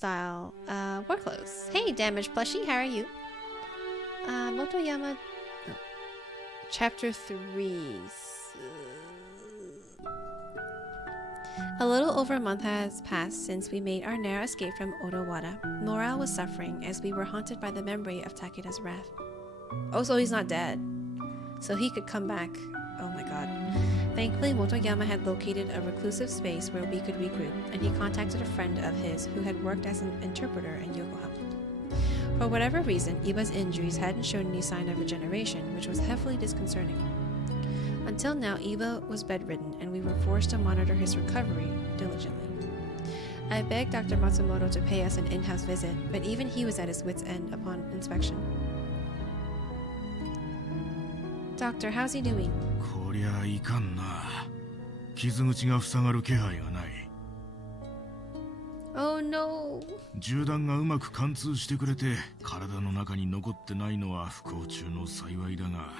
style war clothes. Hey, damaged plushie, how are you? Motoyama. Oh. Chapter 3. A little over a month has passed since we made our narrow escape from Odawara. Morale was suffering as we were haunted by the memory of Takeda's wrath. Oh, so he's not dead. So he could come back. Oh my god. Thankfully, Motoyama had located a reclusive space where we could regroup, and he contacted a friend of his who had worked as an interpreter in Yokohama. For whatever reason, Iba's injuries hadn't shown any sign of regeneration, which was heavily disconcerting. Until now, Iba was bedridden, and we were forced to monitor his recovery diligently. I begged Dr. Matsumoto to pay us an in-house visit, but even he was at his wit's end upon inspection. Doctor, how's he doing? こりゃいかんな。傷口が塞がる気配がない。Oh no. 銃弾がうまく貫通してくれて、体の中に残ってないのは不幸中の幸いだが。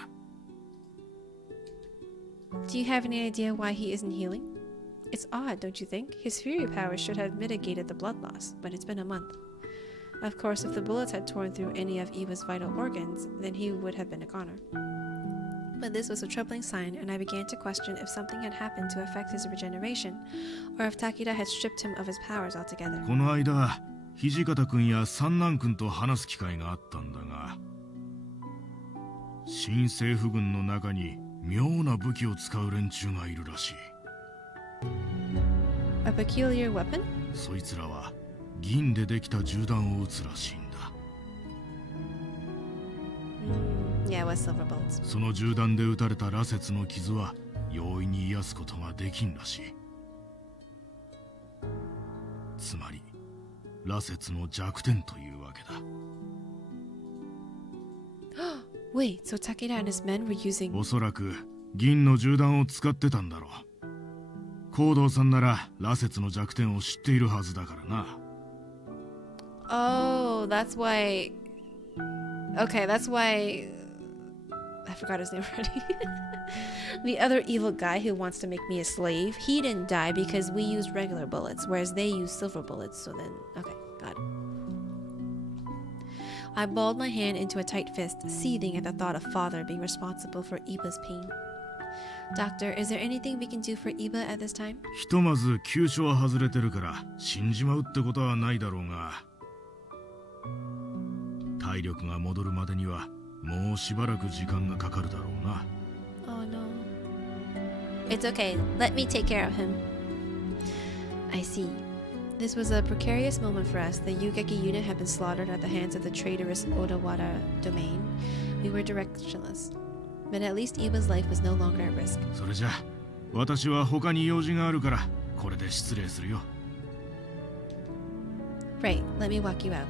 Do you have any idea why he isn't healing? It's odd, don't you think? His fury powers should have mitigated the blood loss, but it's been a month. Of course, if the bullets had torn through any of Iba's vital organs, then he would have been a goner. But this was a troubling sign, and I began to question if something had happened to affect his regeneration, or if Takeda had stripped him of his powers altogether. この間、土方君や三男君と話す機会があったんだが、新政府軍の中に妙な武器を使う連中がいるらしい。A peculiar weapon? そいつらは銀でできた銃弾を撃つらしいんだ。Yeah, it was silver bullets. その銃弾で撃たれた羅刹の傷は容易に癒すことができんらしい。つまり羅刹の弱点というわけだ。Wait, so Takeda and his men were using... おそらく銀の銃弾を使ってたんだろう。行動さんなら羅刹の弱点を知っているはずだからな。Oh, that's why... Okay, that's why... I forgot his name already. The other evil guy who wants to make me a slave, he didn't die because we used regular bullets, whereas they used silver bullets, so then... Okay, got it. I balled my hand into a tight fist, seething at the thought of father being responsible for Iba's pain. Doctor, is there anything we can do for Iba at this time? ひとまず急所は外れてるから死んじまうってことはないだろうが、体力が戻るまでにはもうしばらく時間がかかるだろうな。Oh no. It's okay. Let me take care of him. I see. This was a precarious moment for us. The Yugeki unit had been slaughtered at the hands of the traitorous Odawara domain. We were directionless. But at least Iba's life was no longer at risk. それじゃ、私は他に用事があるから、これで失礼するよ。Right, let me walk you out.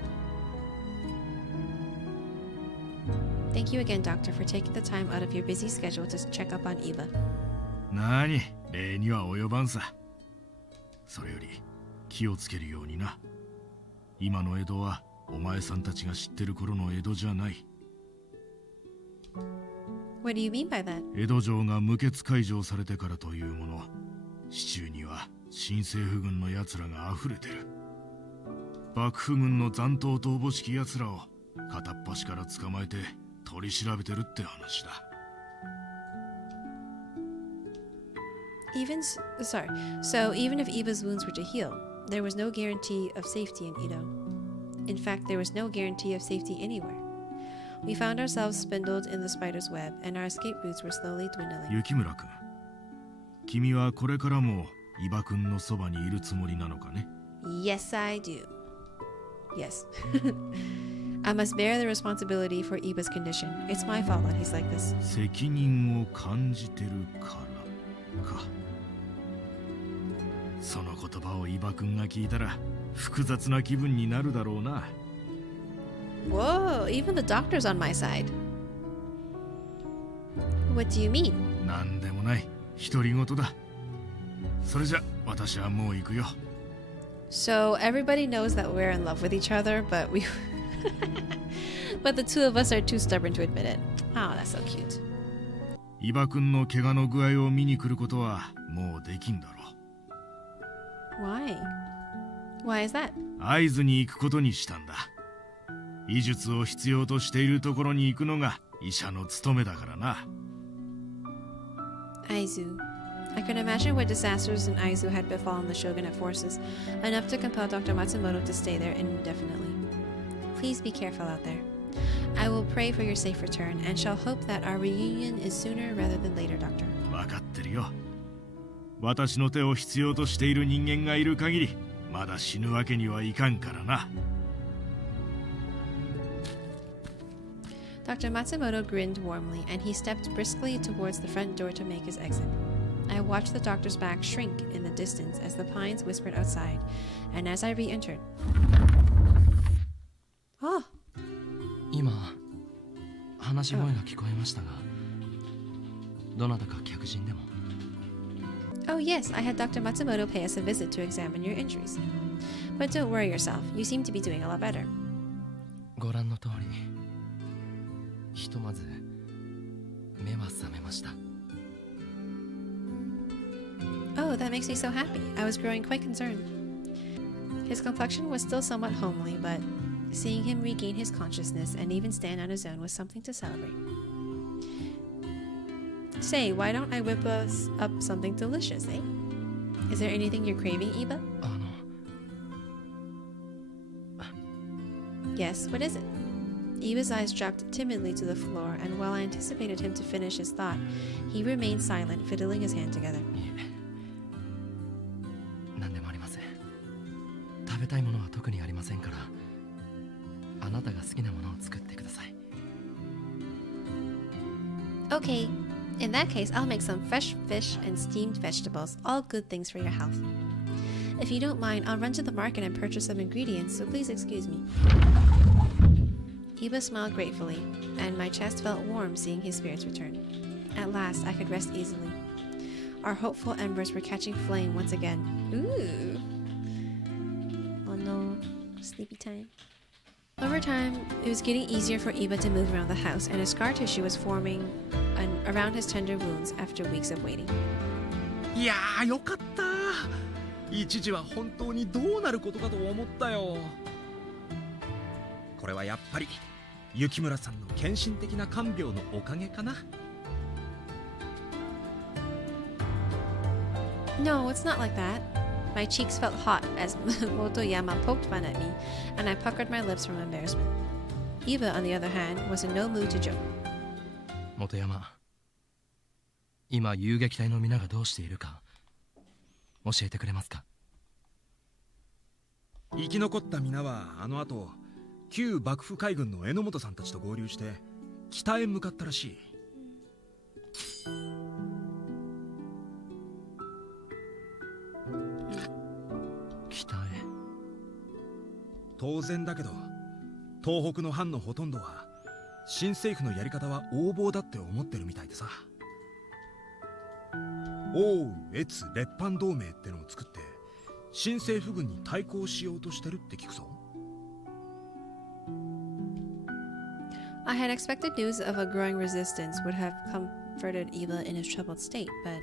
Thank you again, Doctor, for taking the time out of your busy schedule to check up on Iba. なに、礼には及ばんさ。それより気をつけるようにな。今の江戸はお前さんたちが知ってる頃の江戸じゃない。What do you mean by that? 江戸城が無血開城されてからというもの、市中には新政府軍の奴らが溢れてる。幕府軍の残党とおぼしき奴らを片っ端から捕まえて取り調べてるって話だ。So even if Iba's wounds were to heal, there was no guarantee of safety in Edo. In fact, there was no guarantee of safety anywhere. We found ourselves spindled in the spider's web, and our escape routes were slowly dwindling. 雪村君、君はこれからも伊庭君のそばにいるつもりなのかね？ Yes, I do. Yes. I must bear the responsibility for Iba's condition. It's my fault that he's like this. 責任を感じてるからか。その言葉を伊庭君が聞いたら複雑な気分になるだろうな。Whoa, even the doctor's on my side. What do you mean? なんでもない、独り言だ。それじゃ、私はもう行くよ。So everybody knows that we're in love with each other, but but the two of us are too stubborn to admit it. Oh, that's so cute. 伊庭君の怪我の具合を見に来ることはもうできんだろう。Why? Why is that? 会津に行くことにしたんだ。医術を必要としているところに行くのが医者の務めだからな。Aizu. I could imagine what disasters in Aizu had befallen the shogunate forces, enough to compel Dr. Matsumoto to stay there indefinitely. Please be careful out there. I will pray for your safe return, and shall hope that our reunion is sooner rather than later, Doctor. わかってるよ。私の手を必要としている人間がいる限り、まだ死ぬわけにはいかんからな。Dr. Matsumoto grinned warmly, and he stepped briskly towards the front door to make his exit. I watched the doctor's back shrink in the distance as the pines whispered outside, and as I re-entered... Oh! 今、話し声が聞こえましたが、どなたか客人でも。Oh yes, I had Dr. Matsumoto pay us a visit to examine your injuries. But don't worry yourself, you seem to be doing a lot better. ご覧の通り、ひとまず目は覚めました。Oh, that makes me so happy. I was growing quite concerned. His complexion was still somewhat homely, but seeing him regain his consciousness and even stand on his own was something to celebrate. Say, why don't I whip us up something delicious, eh? Is there anything you're craving, Iba? Yes, what is it? Iba's eyes dropped timidly to the floor, and while I anticipated him to finish his thought, he remained silent, fiddling his hand together. 何でもありません。食べたいものは特にありませんから、あなたが好きなものを作ってください。Okay, in that case, I'll make some fresh fish and steamed vegetables, all good things for your health. If you don't mind, I'll run to the market and purchase some ingredients, so please excuse me. Iba smiled gratefully, and my chest felt warm seeing his spirits return. At last, I could rest easily. Our hopeful embers were catching flame once again. Ooh! Oh no, sleepy time. Over time, it was getting easier for Iba to move around the house, and a scar tissue was forming around his tender wounds after weeks of waiting. いやー、よかった。一時は本当にどうなることかと思ったよ。これはやっぱり雪村さんの献身的な看病のおかげかな。No, it's not like that. My cheeks felt hot as Motoyama poked fun at me, and I puckered my lips from embarrassment. Iba, on the other hand, was in no mood to joke. 本山、今遊撃隊の皆がどうしているか教えてくれますか？生き残った皆はあの後、旧幕府海軍の榎本さんたちと合流して北へ向かったらしい。北へ。当然だけど、東北の藩のほとんどは新政府のやり方は横暴だって思ってるみたいでさ。奥越列藩同盟ってのを作って新政府軍に対抗しようとしてるって聞くぞ。I had expected news of a growing resistance would have comforted Iba in his troubled state, but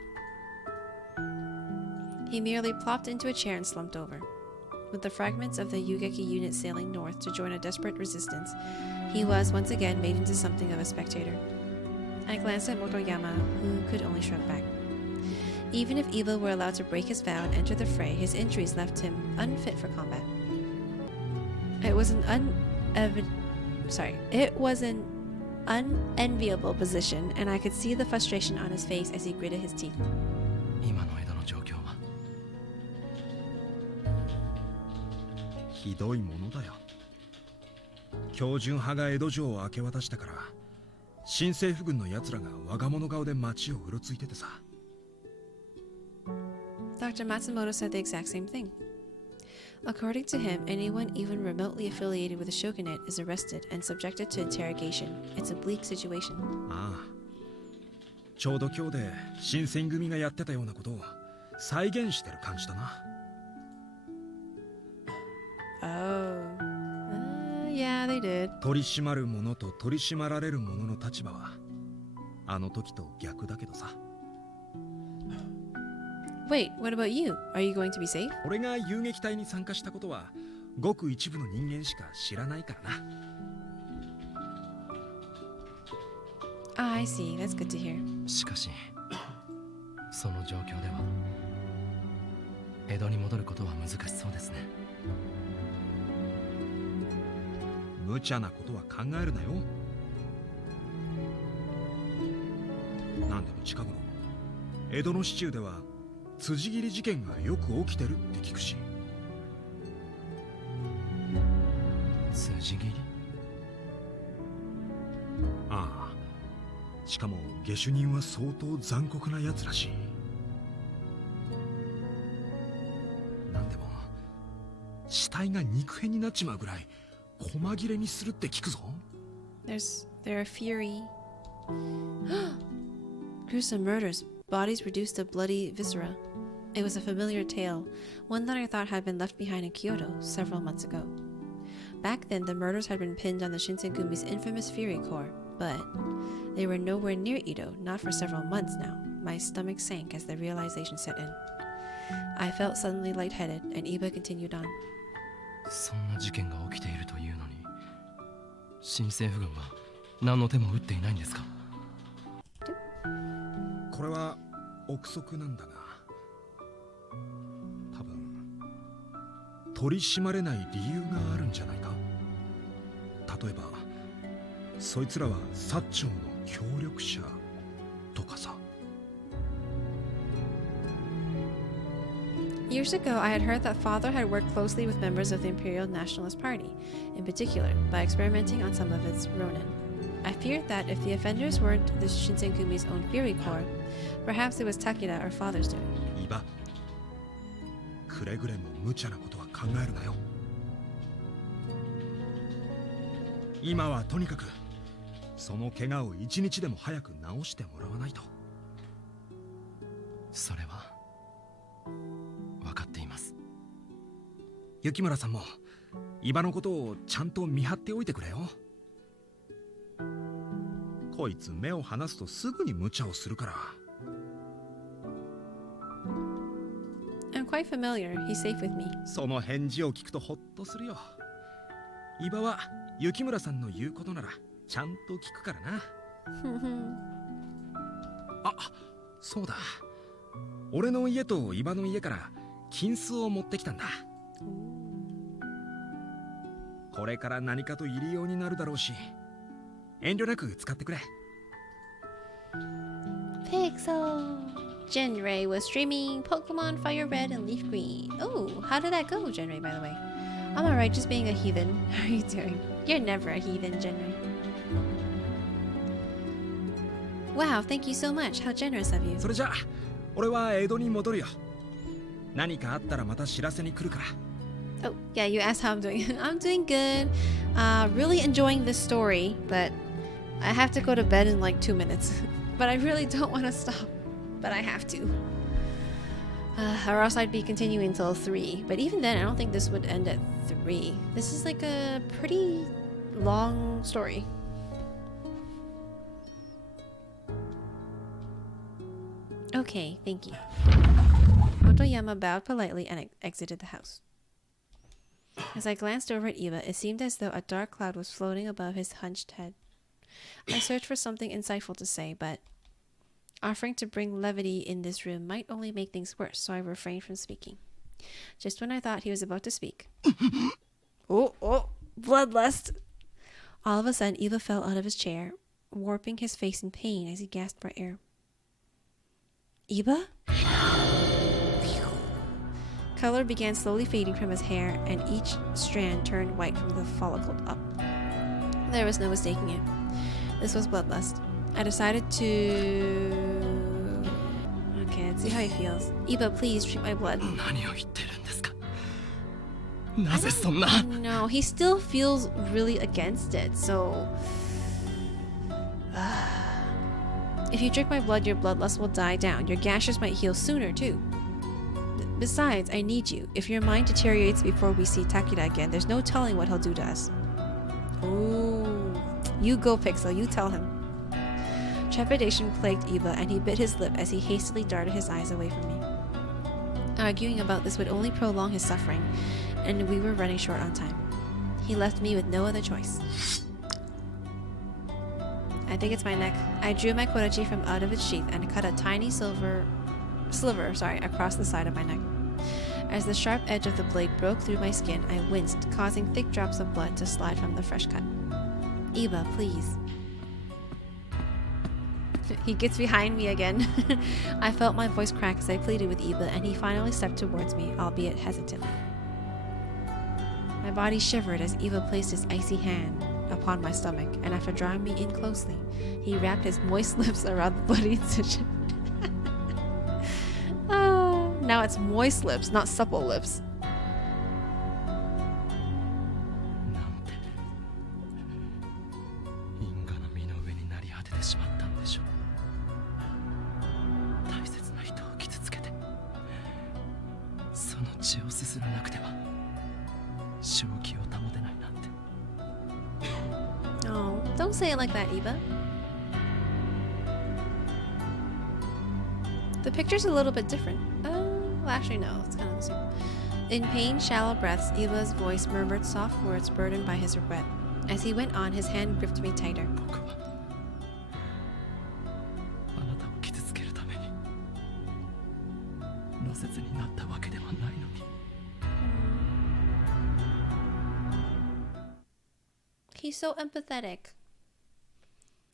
he merely plopped into a chair and slumped over. With the fragments of the Yugeki unit sailing north to join a desperate resistance, he was once again made into something of a spectator. I glanced at Motoyama, who could only shrug back. Even if Iba were allowed to break his vow and enter the fray, his injuries left him unfit for combat. It was an unenviable position, and I could see the frustration on his face as he gritted his teeth. 今の江戸の状況はひどいものだよ。標準派が江戸城を明け渡したから新政府軍の奴らが我が物顔で町をうろついててさ。Dr. Matsumoto said the exact same thing. According to him, anyone even remotely affiliated with the shogunate is arrested and subjected to interrogation. It's a bleak situation. ああ、ちょうど今日で新選組がやってたようなことを再現してる感じだな。Oh. Yeah, they did. 取り締まる者と取り締まられる者の立場はあの時と逆だけどさ。Wait, what about you? Are you going to be safe? 俺が遊撃隊に参加したことはごく一部の人間しか知らないからな。Ah, I see. That's good to hear. しかしその状況では江戸に戻ることは難しそうですね。無茶なことは考えるなよ。なんでも近頃江戸の市中では辻斬り事件がよく起きてるって聞くし。辻斬り？ああ、しかも下手人は相当残酷なやつらしい。なんでも死体が肉片になっちまうぐらい細切れにするって聞くぞ。There are fury. Gruesome murders, bodies reduced to bloody viscera. It was a familiar tale, one that I thought had been left behind in Kyoto several months ago. Back then, the murders had been pinned on the Shinsengumi's infamous Fury Corps, but they were nowhere near Ito, not for several months now. My stomach sank as the realization set in. I felt suddenly lightheaded, and Iba continued on. そんな事件が起きているというのに新政府軍は何の手も打っていないんですか？これは憶測なんだが、多分取り締まれない理由があるんじゃないか。例えばそいつらは薩長の協力者とかさ。Years ago, I had heard that Father had worked closely with members of the Imperial Nationalist Party, in particular, by experimenting on some of its ronin. I feared that if the offenders weren't the Shinsengumi's own Fury Corps, perhaps it was Takeda or Father's doing. イバ、くれぐれも無茶なことは考えるなよ。今はとにかくその怪我を一日でも早く治してもらわないと。それは分かっています。雪村さんも伊庭のことをちゃんと見張っておいてくれよ。こいつ目を離すとすぐに無茶をするから。I'm quite familiar. He's safe with me. その返事を聞くとホッとするよ。伊庭は雪村さんの言うことならちゃんと聞くからな。あ、そうだ。俺の家と伊庭の家から金子を持ってきたんだ。これから何かと入りようになるだろうし、遠慮なく使ってくれ。Pixel! Genray was streaming Pokemon Fire Red and Leaf Green. Oh, how did that go, Genray, by the way? I'm alright, just being a heathen. How are you doing? You're never a heathen, Genray. Wow, thank you so much. How generous of you. それじゃあ、俺は江戸に戻るよ。何かあったらまた知らせに来るから。Oh, yeah, you asked how I'm doing. I'm doing good. Really enjoying this story, but I have to go to bed in like 2 minutes. But I really don't want to stop. But I have to. Or else I'd be continuing until 3. But even then, I don't think this would end at 3. This is like a pretty long story. Okay, thank you. Otoyama bowed politely and exited the house. As I glanced over at Iba, it seemed as though a dark cloud was floating above his hunched head. I searched for something insightful to say, but offering to bring levity in this room might only make things worse, so I refrained from speaking. Just when I thought he was about to speak... oh, bloodlust! All of a sudden, Iba fell out of his chair, warping his face in pain as he gasped for air. Iba? Color began slowly fading from his hair, and each strand turned white from the follicle up. There was no mistaking it. This was bloodlust. I decided to... Okay, let's see how he feels. Iba, please treat my blood. No, he still feels really against it, so... If you drink my blood, your bloodlust will die down. Your gashes might heal sooner, too. Besides, I need you. If your mind deteriorates before we see Takeda again, there's no telling what he'll do to us. Ooh. You go, Pixel. You tell him. Trepidation plagued Iba, and he bit his lip as he hastily darted his eyes away from me. Arguing about this would only prolong his suffering, and we were running short on time. He left me with no other choice. I think it's my neck. I drew my kodachi from out of its sheath and cut a tiny sliver across the side of my neck. As the sharp edge of the blade broke through my skin, I winced, causing thick drops of blood to slide from the fresh cut. Iba, please. He gets behind me again. I felt my voice crack as I pleaded with Iba, and he finally stepped towards me, albeit hesitantly. My body shivered as Iba placed his icy hand upon my stomach, and after drawing me in closely, he wrapped his moist lips around the bloody incision. Now it's moist lips, not supple lips. なんて因果の身の上になり果ててしまったんでしょう。大切な人を傷つけて、その血をすすらなくては正気を保てないなんて。 Oh, don't say it like that, Iba. The picture's a little bit different. Well, actually, no, it's kind of the same. In pain, shallow breaths, Iba's voice murmured soft words burdened by his regret. As he went on, his hand gripped me tighter. 僕はあなたを傷つけるために羅刹になったわけではないのに。 He's so empathetic.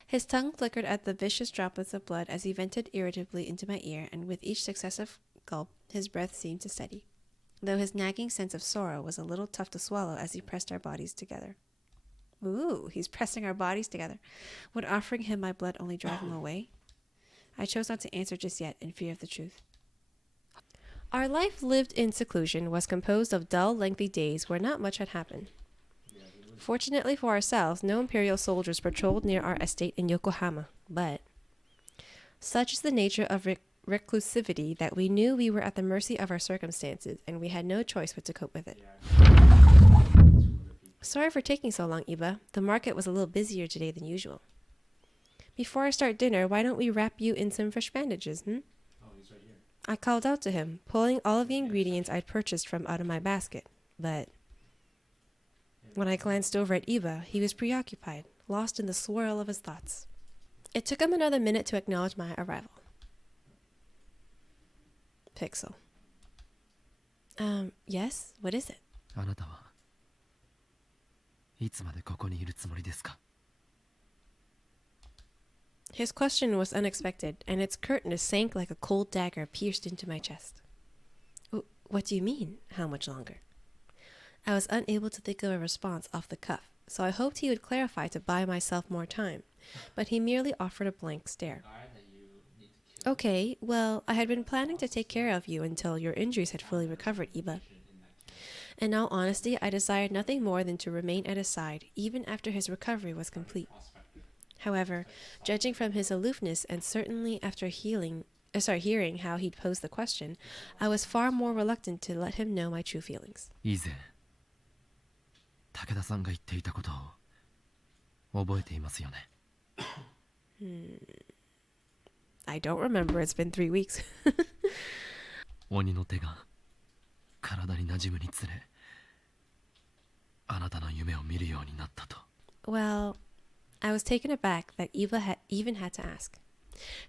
His tongue flickered at the vicious droplets of blood as he vented irritably into my ear, and with each successive gulp, his breath seemed to steady, though his nagging sense of sorrow was a little tough to swallow as he pressed our bodies together. Ooh, he's pressing our bodies together. Would offering him my blood only drive him away? I chose not to answer just yet in fear of the truth. Our life lived in seclusion was composed of dull, lengthy days where not much had happened. Fortunately for ourselves, no imperial soldiers patrolled near our estate in Yokohama, but such is the nature of reclusivity that we knew we were at the mercy of our circumstances, and we had no choice but to cope with it. Sorry for taking so long, Iba. The market was a little busier today than usual. Before I start dinner, why don't we wrap you in some fresh bandages, Oh, he's right here. I called out to him, pulling all of the ingredients I'd purchased from out of my basket, but when I glanced over at Iba, he was preoccupied, lost in the swirl of his thoughts. It took him another minute to acknowledge my arrival. Pixel. Yes? What is it? あなたはいつまでここにいるつもりですか? His question was unexpected, and its curtness sank like a cold dagger pierced into my chest. What do you mean, how much longer? I was unable to think of a response off the cuff, so I hoped he would clarify to buy myself more time, but he merely offered a blank stare. Okay, well, I had been planning to take care of you until your injuries had fully recovered, Iba. In all honesty, I desired nothing more than to remain at his side, even after his recovery was complete. However, judging from his aloofness and certainly after hearing how he'd posed the question, I was far more reluctant to let him know my true feelings. 以前武田さんが言っていたことを覚えていますよね。I don't remember. It's been 3 weeks. 鬼の手が体に馴染むにつれ、あなたの夢を見るようになったと。Well, I was taken aback that Iba even had to ask.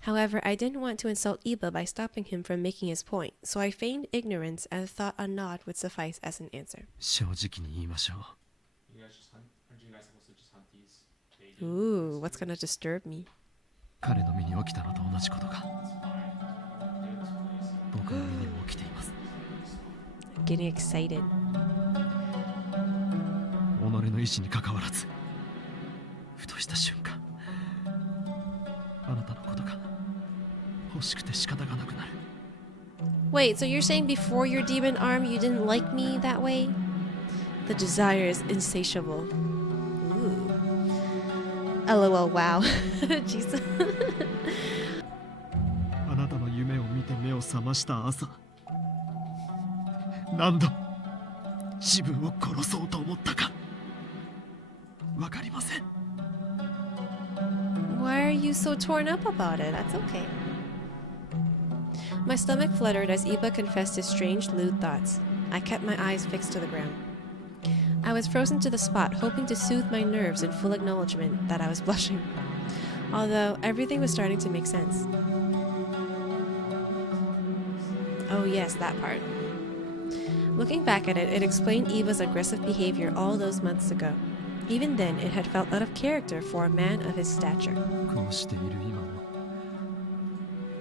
However, I didn't want to insult Iba by stopping him from making his point, so I feigned ignorance and thought a nod would suffice as an answer. 正直に言いましょう。 Ooh, what's gonna disturb me? 彼の身に起きたのと同じことが僕の身にも起きています。 Getting excited. 己の意志にかかわらず、ふとした瞬間、あなたのことが欲しくて仕方がなくなる。 Wait, so you're saying before your demon arm you didn't like me that way? The desire is insatiable. Ooh. LOL, wow. Jesus. あなたの夢を見て目を覚ました朝、何度自分を殺そうと思ったかわかりません。 Why are you so torn up about it? That's okay. My stomach fluttered as Iba confessed his strange, lewd thoughts. I kept my eyes fixed to the ground. I was frozen to the spot, hoping to soothe my nerves in full acknowledgement that I was blushing. Although everything was starting to make sense. Oh yes, that part. Looking back at it, it explained Eva's aggressive behavior all those months ago. Even then, it had felt out of character for a man of his stature. こうしている今も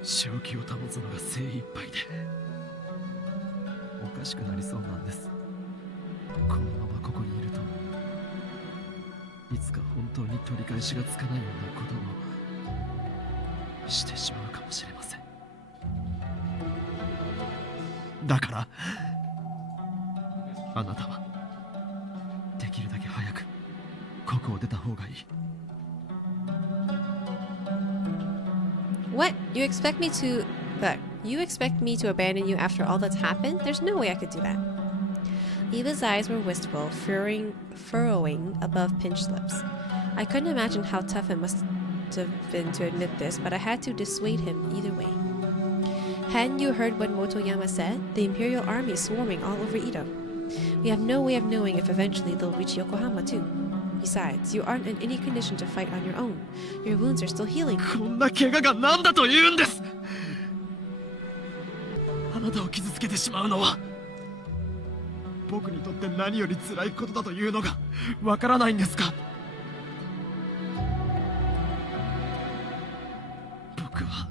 正気を保つのが精一杯でおかしくなりそうなんです。このままここにいるといつか本当に取り返しがつかないようなことをしてしまうかもしれません。だからあなたはできるだけ早くここを出た方がいい。What? You expect me to... You expect me to abandon you after all that's happened? There's no way I could do that. Eva's eyes were wistful, furrowing above pinched lips. I couldn't imagine how tough it must have been to admit this, but I had to dissuade him either way. Hadn't you heard what Motoyama said? The Imperial Army is swarming all over Edo. We have no way of knowing if eventually they'll reach Yokohama too. Besides, you aren't in any condition to fight on your own. Your wounds are still healing. こんな怪我が何だと言うんです。あなたを傷つけてしまうのは僕にとって何より辛いことだというのがわからないんですか。僕は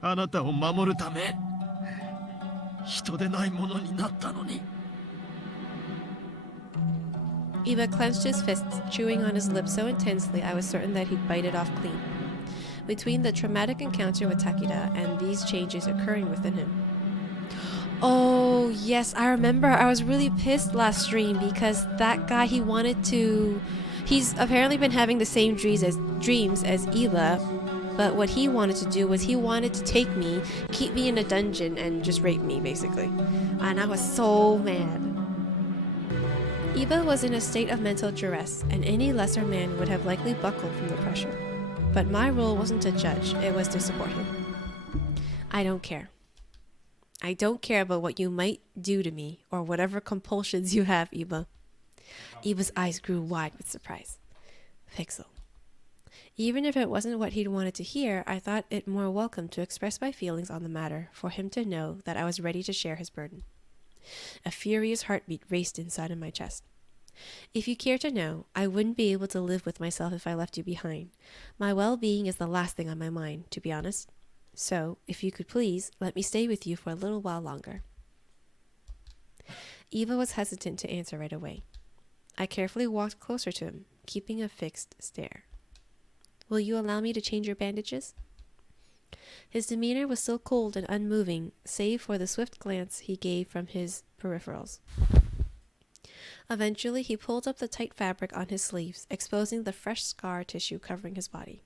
あなたを守るため人でないものになったのに。Eva clenched his fists, chewing on his lips so intensely I was certain that he'd bite it off clean. Between the traumatic encounter with Takeda and these changes occurring within him. Oh, yes, I remember. I was really pissed last stream because that guy, he's apparently been having the same dreams as Eva, but what he wanted to do was he wanted to take me, keep me in a dungeon, and just rape me, basically. And I was so mad. Eva was in a state of mental duress, and any lesser man would have likely buckled from the pressure. But my role wasn't to judge, it was to support him. I don't care. I don't care about what you might do to me, or whatever compulsions you have, Eva. Eva's eyes grew wide with surprise. Pixel. Even if it wasn't what he'd wanted to hear, I thought it more welcome to express my feelings on the matter, for him to know that I was ready to share his burden. A furious heartbeat raced inside of my chest. If you care to know, I wouldn't be able to live with myself if I left you behind. My well-being is the last thing on my mind, to be honest. So, if you could please, let me stay with you for a little while longer. Eva was hesitant to answer right away. I carefully walked closer to him, keeping a fixed stare. Will you allow me to change your bandages? His demeanor was still cold and unmoving, save for the swift glance he gave from his peripherals. Eventually, he pulled up the tight fabric on his sleeves, exposing the fresh scar tissue covering his body.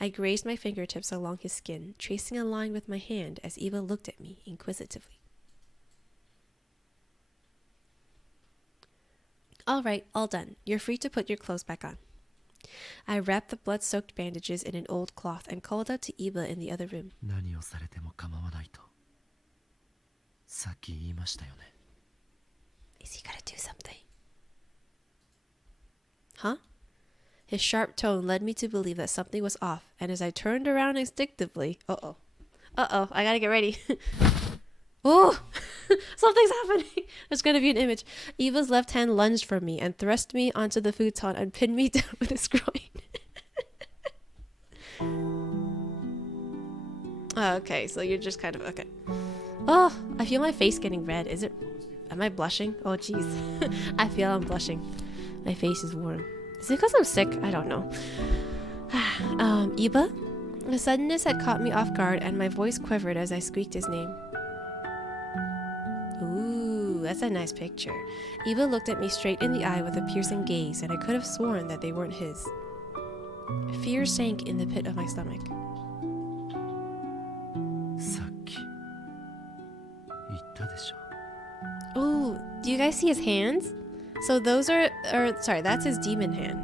I grazed my fingertips along his skin, tracing a line with my hand as Eva looked at me inquisitively. All right, all done. You're free to put your clothes back on. I wrapped the blood-soaked bandages in an old cloth and called out to Eva in the other room. 何をされても構わないとさっき言いましたよね。Is he gonna do something? Huh? His sharp tone led me to believe that something was off, and as I turned around instinctively... Uh-oh, I gotta get ready. Oh! Something's happening! There's gonna be an image. Eva's left hand lunged for me and thrust me onto the futon and pinned me down with his groin. Oh, okay, so you're just kind of... Okay. Oh, I feel my face getting red. Is it... Am I blushing? Oh, jeez. I feel I'm blushing. My face is warm. Is it because I'm sick? I don't know. Eva? The suddenness had caught me off guard, and my voice quivered as I squeaked his name. Ooh, that's a nice picture. Eva looked at me straight in the eye with a piercing gaze, and I could have sworn that they weren't his. Fear sank in the pit of my stomach. さっき言ったでしょ。 Oh, do you guys see his hands? So those are sorry, that's his demon hand.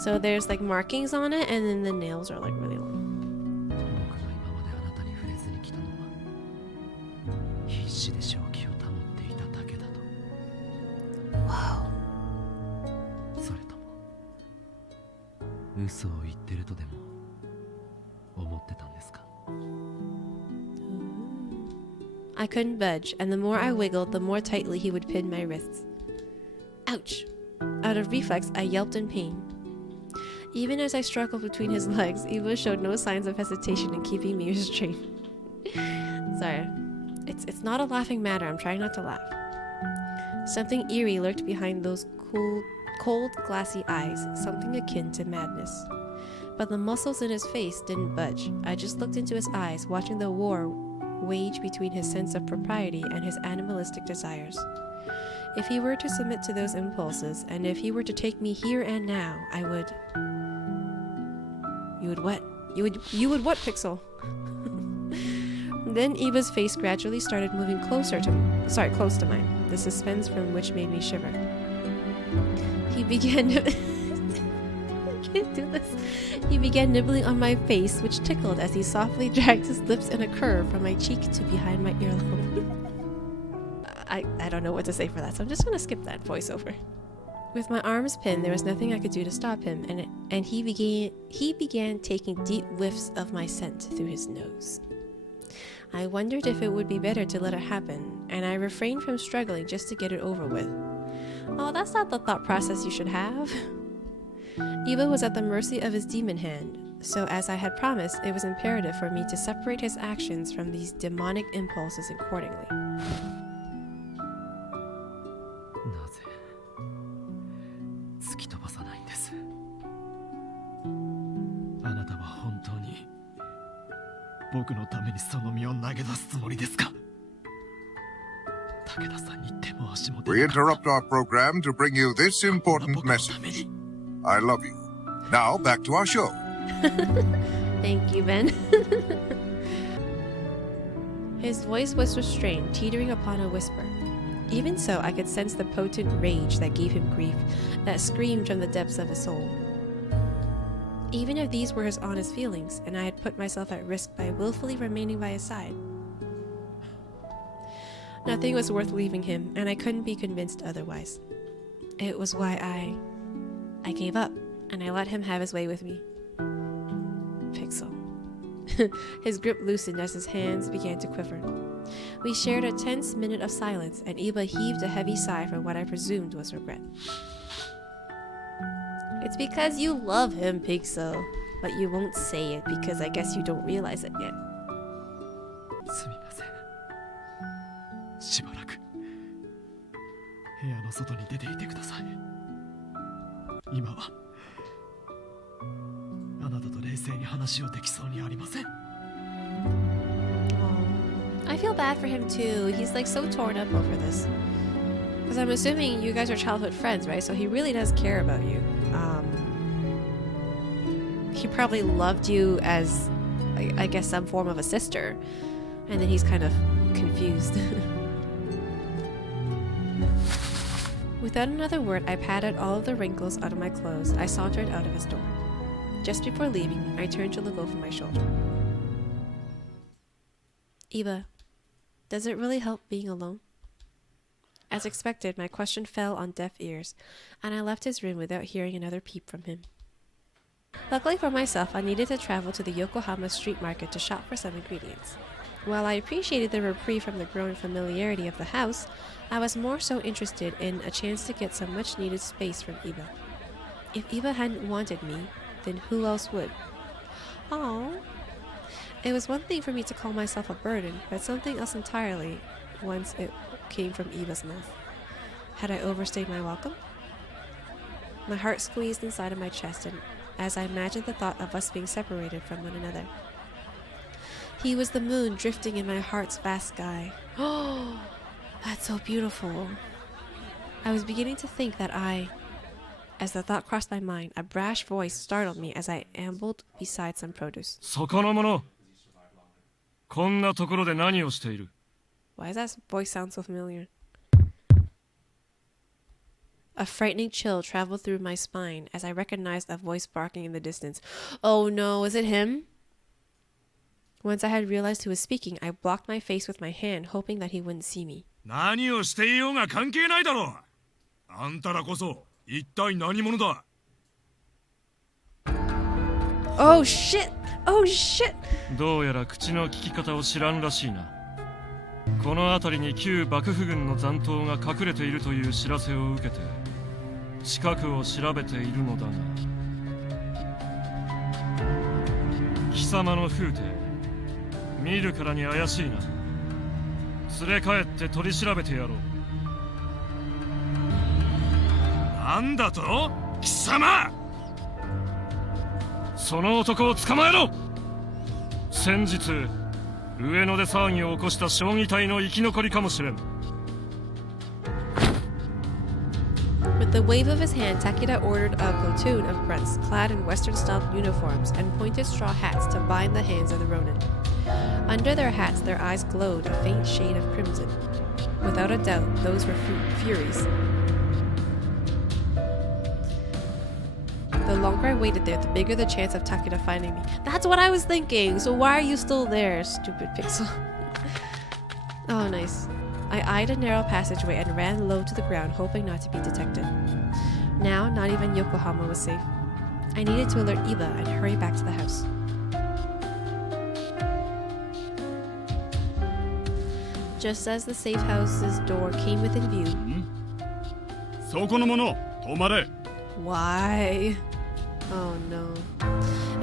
So there's like markings on it, and then the nails are like really long. 僕が今まであな嘘を言ってるとでも思ってたんですか？ I couldn't budge, and the more I wiggled, the more tightly he would pin my wrists. Ouch! Out of reflex, I yelped in pain. Even as I struggled between his legs, Eva showed no signs of hesitation in keeping me restrained. Sorry. It's not a laughing matter. I'm trying not to laugh. Something eerie lurked behind those cold, glassy eyes, something akin to madness. But the muscles in his face didn't budge. I just looked into his eyes, watching the war wage between his sense of propriety and his animalistic desires. If he were to submit to those impulses, and if he were to take me here and now, I would... You would what? You would what, Pixel? Then Eva's face gradually started moving close to mine, the suspense from which made me shiver. He began... I can't do this. He began nibbling on my face, which tickled as he softly dragged his lips in a curve from my cheek to behind my earlobe. I don't know what to say for that, so I'm just gonna skip that voiceover. With my arms pinned, there was nothing I could do to stop him, and he began taking deep whiffs of my scent through his nose. I wondered if it would be better to let it happen, and I refrained from struggling just to get it over with. Oh, that's not the thought process you should have. Eva was at the mercy of his demon hand, so as I had promised, it was imperative for me to separate his actions from these demonic impulses accordingly. なぜ突き飛ばさないんです？あなたは本当に僕のためにその身を投げ出すつもりですか？武田さんに手も足も出 We なかった interrupt our program to bring you this important 僕のため message. に I love you. Now back to our show. Thank you, Ben. His voice was restrained, teetering upon a whisper. Even so, I could sense the potent rage that gave him grief, that screamed from the depths of his soul. Even if these were his honest feelings, and I had put myself at risk by willfully remaining by his side, nothing was worth leaving him, and I couldn't be convinced otherwise. It was why I gave up, and I let him have his way with me. Pixel. His grip loosened as his hands began to quiver. We shared a tense minute of silence, and Eva heaved a heavy sigh for what I presumed was regret. It's because you love him, Pixel, but you won't say it because I guess you don't realize it yet. すみません。しばらく部屋の外に出ていてください。今はあなたと冷静に話をできそうにありません。I feel bad for him too. He's like so torn up over this. Because I'm assuming you guys are childhood friends, right? So he really does care about you. He probably loved you as, I guess, some form of a sister. And then he's kind of confused. Without another word, I patted all of the wrinkles out of my clothes. I sauntered out of his door. Just before leaving, I turned to look over my shoulder. Eva, does it really help being alone? As expected, my question fell on deaf ears, and I left his room without hearing another peep from him. Luckily for myself, I needed to travel to the Yokohama street market to shop for some ingredients. While I appreciated the reprieve from the growing familiarity of the house, I was more so interested in a chance to get some much-needed space from Eva. If Eva hadn't wanted me, then who else would? Oh. It was one thing for me to call myself a burden, but something else entirely once it came from Eva's mouth. Had I overstayed my welcome? My heart squeezed inside of my chest, and as I imagined the thought of us being separated from one another. He was the moon drifting in my heart's vast sky. Oh, that's so beautiful. I was beginning to think that as the thought crossed my mind, a brash voice startled me as I ambled beside some produce. そこの者、こんなところで何をしている？ Why does that voice sound so familiar? A frightening chill traveled through my spine as I recognized a voice barking in the distance. Oh no, is it him? Once I had realized who was speaking, I blocked my face with my hand, hoping that he wouldn't see me. 何をしていようが関係ないだろう。あんたらこそ一体何者だ？ Oh shit! Oh shit! どうやら口の利き方を知らんらしいな。この辺りに旧幕府軍の残党が隠れているという知らせを受けて近くを調べているのだが、貴様の風体見るからに怪しいな。連れ帰って取り調べてやろう。なんだと貴様、その男を捕まえろ。先日上野で騒ぎを起こした将棋隊の生き残りかもしれん。 With the wave of his hand, Takeda ordered a platoon of grunts clad in Western-style uniforms and pointed straw hats to bind the hands of the Ronin. Under their hats, their eyes glowed a faint shade of crimson. Without a doubt, those were Furies. The longer I waited there, the bigger the chance of Takeda finding me. That's what I was thinking! So why are you still there, stupid pixel? Oh, nice. I eyed a narrow passageway and ran low to the ground, hoping not to be detected. Now, not even Yokohama was safe. I needed to alert Iba and hurry back to the house. Just as the safe house's door came within view... そこの者、止まれ。 Why? Oh no.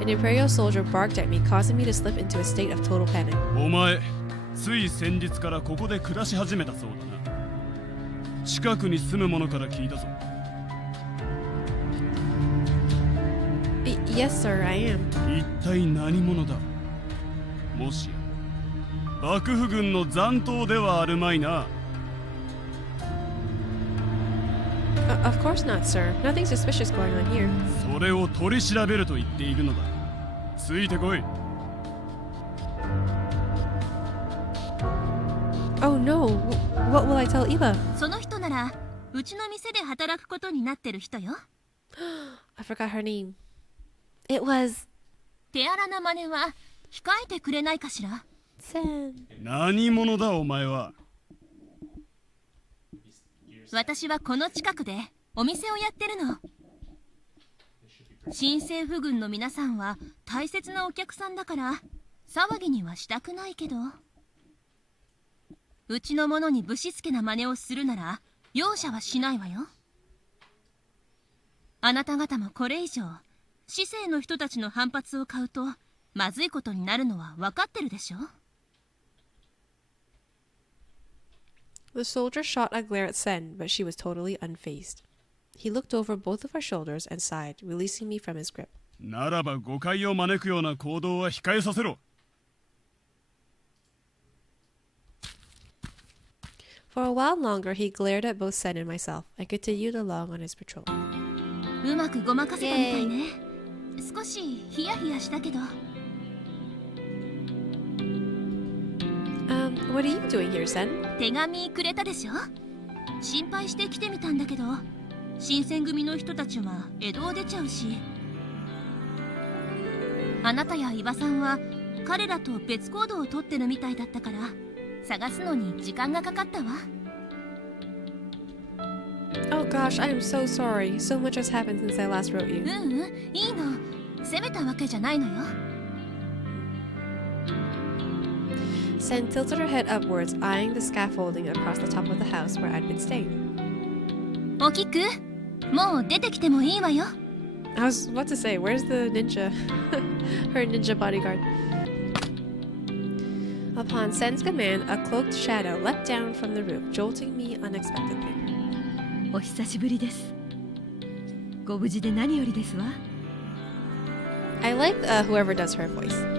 An Imperial soldier barked at me, causing me to slip into a state of total panic. お前、つい先日からここで暮らし始めたそうだな。近くに住む者から聞いたぞ。Yes, sir, I am. 一体何者だ。もしや幕府軍の残党ではあるまいな。Of course not, sir. Nothing suspicious going on here. それを取り調べると言っているのだ。ついてこい。 Oh no. What will I tell Iba? その人ならうちの店で働くことになってる人よ。 I forgot her name. It was... 手荒な真似は控えてくれないかしら。 Sen. 何者だお前は。 私はこの近くでお店をやってるの。新政府軍の皆さんは大切なお客さんだから騒ぎにはしたくないけど、うちの者にぶしつけな真似をするなら容赦はしないわよ。あなた方もこれ以上市政の人たちの反発を買うとまずいことになるのは分かってるでしょ。 The soldier shot a glare at Sen, but she was totally unfazed. He looked over both of our shoulders and sighed, releasing me from his grip. ならば誤解を招くような行動は控えさせろ。 For a while longer, he glared at both Sen and myself and continued along on his patrol. うまくごまかせたみたいね。少しヒヤヒヤしたけど。 What are you doing here, Sen? 手紙くれたでしょ。心配して来てみたんだけど、新選組の人たちは江戸を出ちゃうし、あなたや伊庭さんは彼らと別行動をとってるみたいだったから探すのに時間がかかったわ。 Oh gosh, I am so sorry. So much has happened since I last wrote you. いいの。責めたわけじゃないのよ。 Sen tilted her head upwards, eyeing the scaffolding across the top of the house where I'd been staying. おきく、もう出てきてもいいわよ。 I was about to say, where's the ninja? Her ninja bodyguard. Upon Sen's command, a cloaked shadow leapt down from the roof, jolting me unexpectedly. お久しぶりです。ご無事で何よりですわ。 I like whoever does her voice.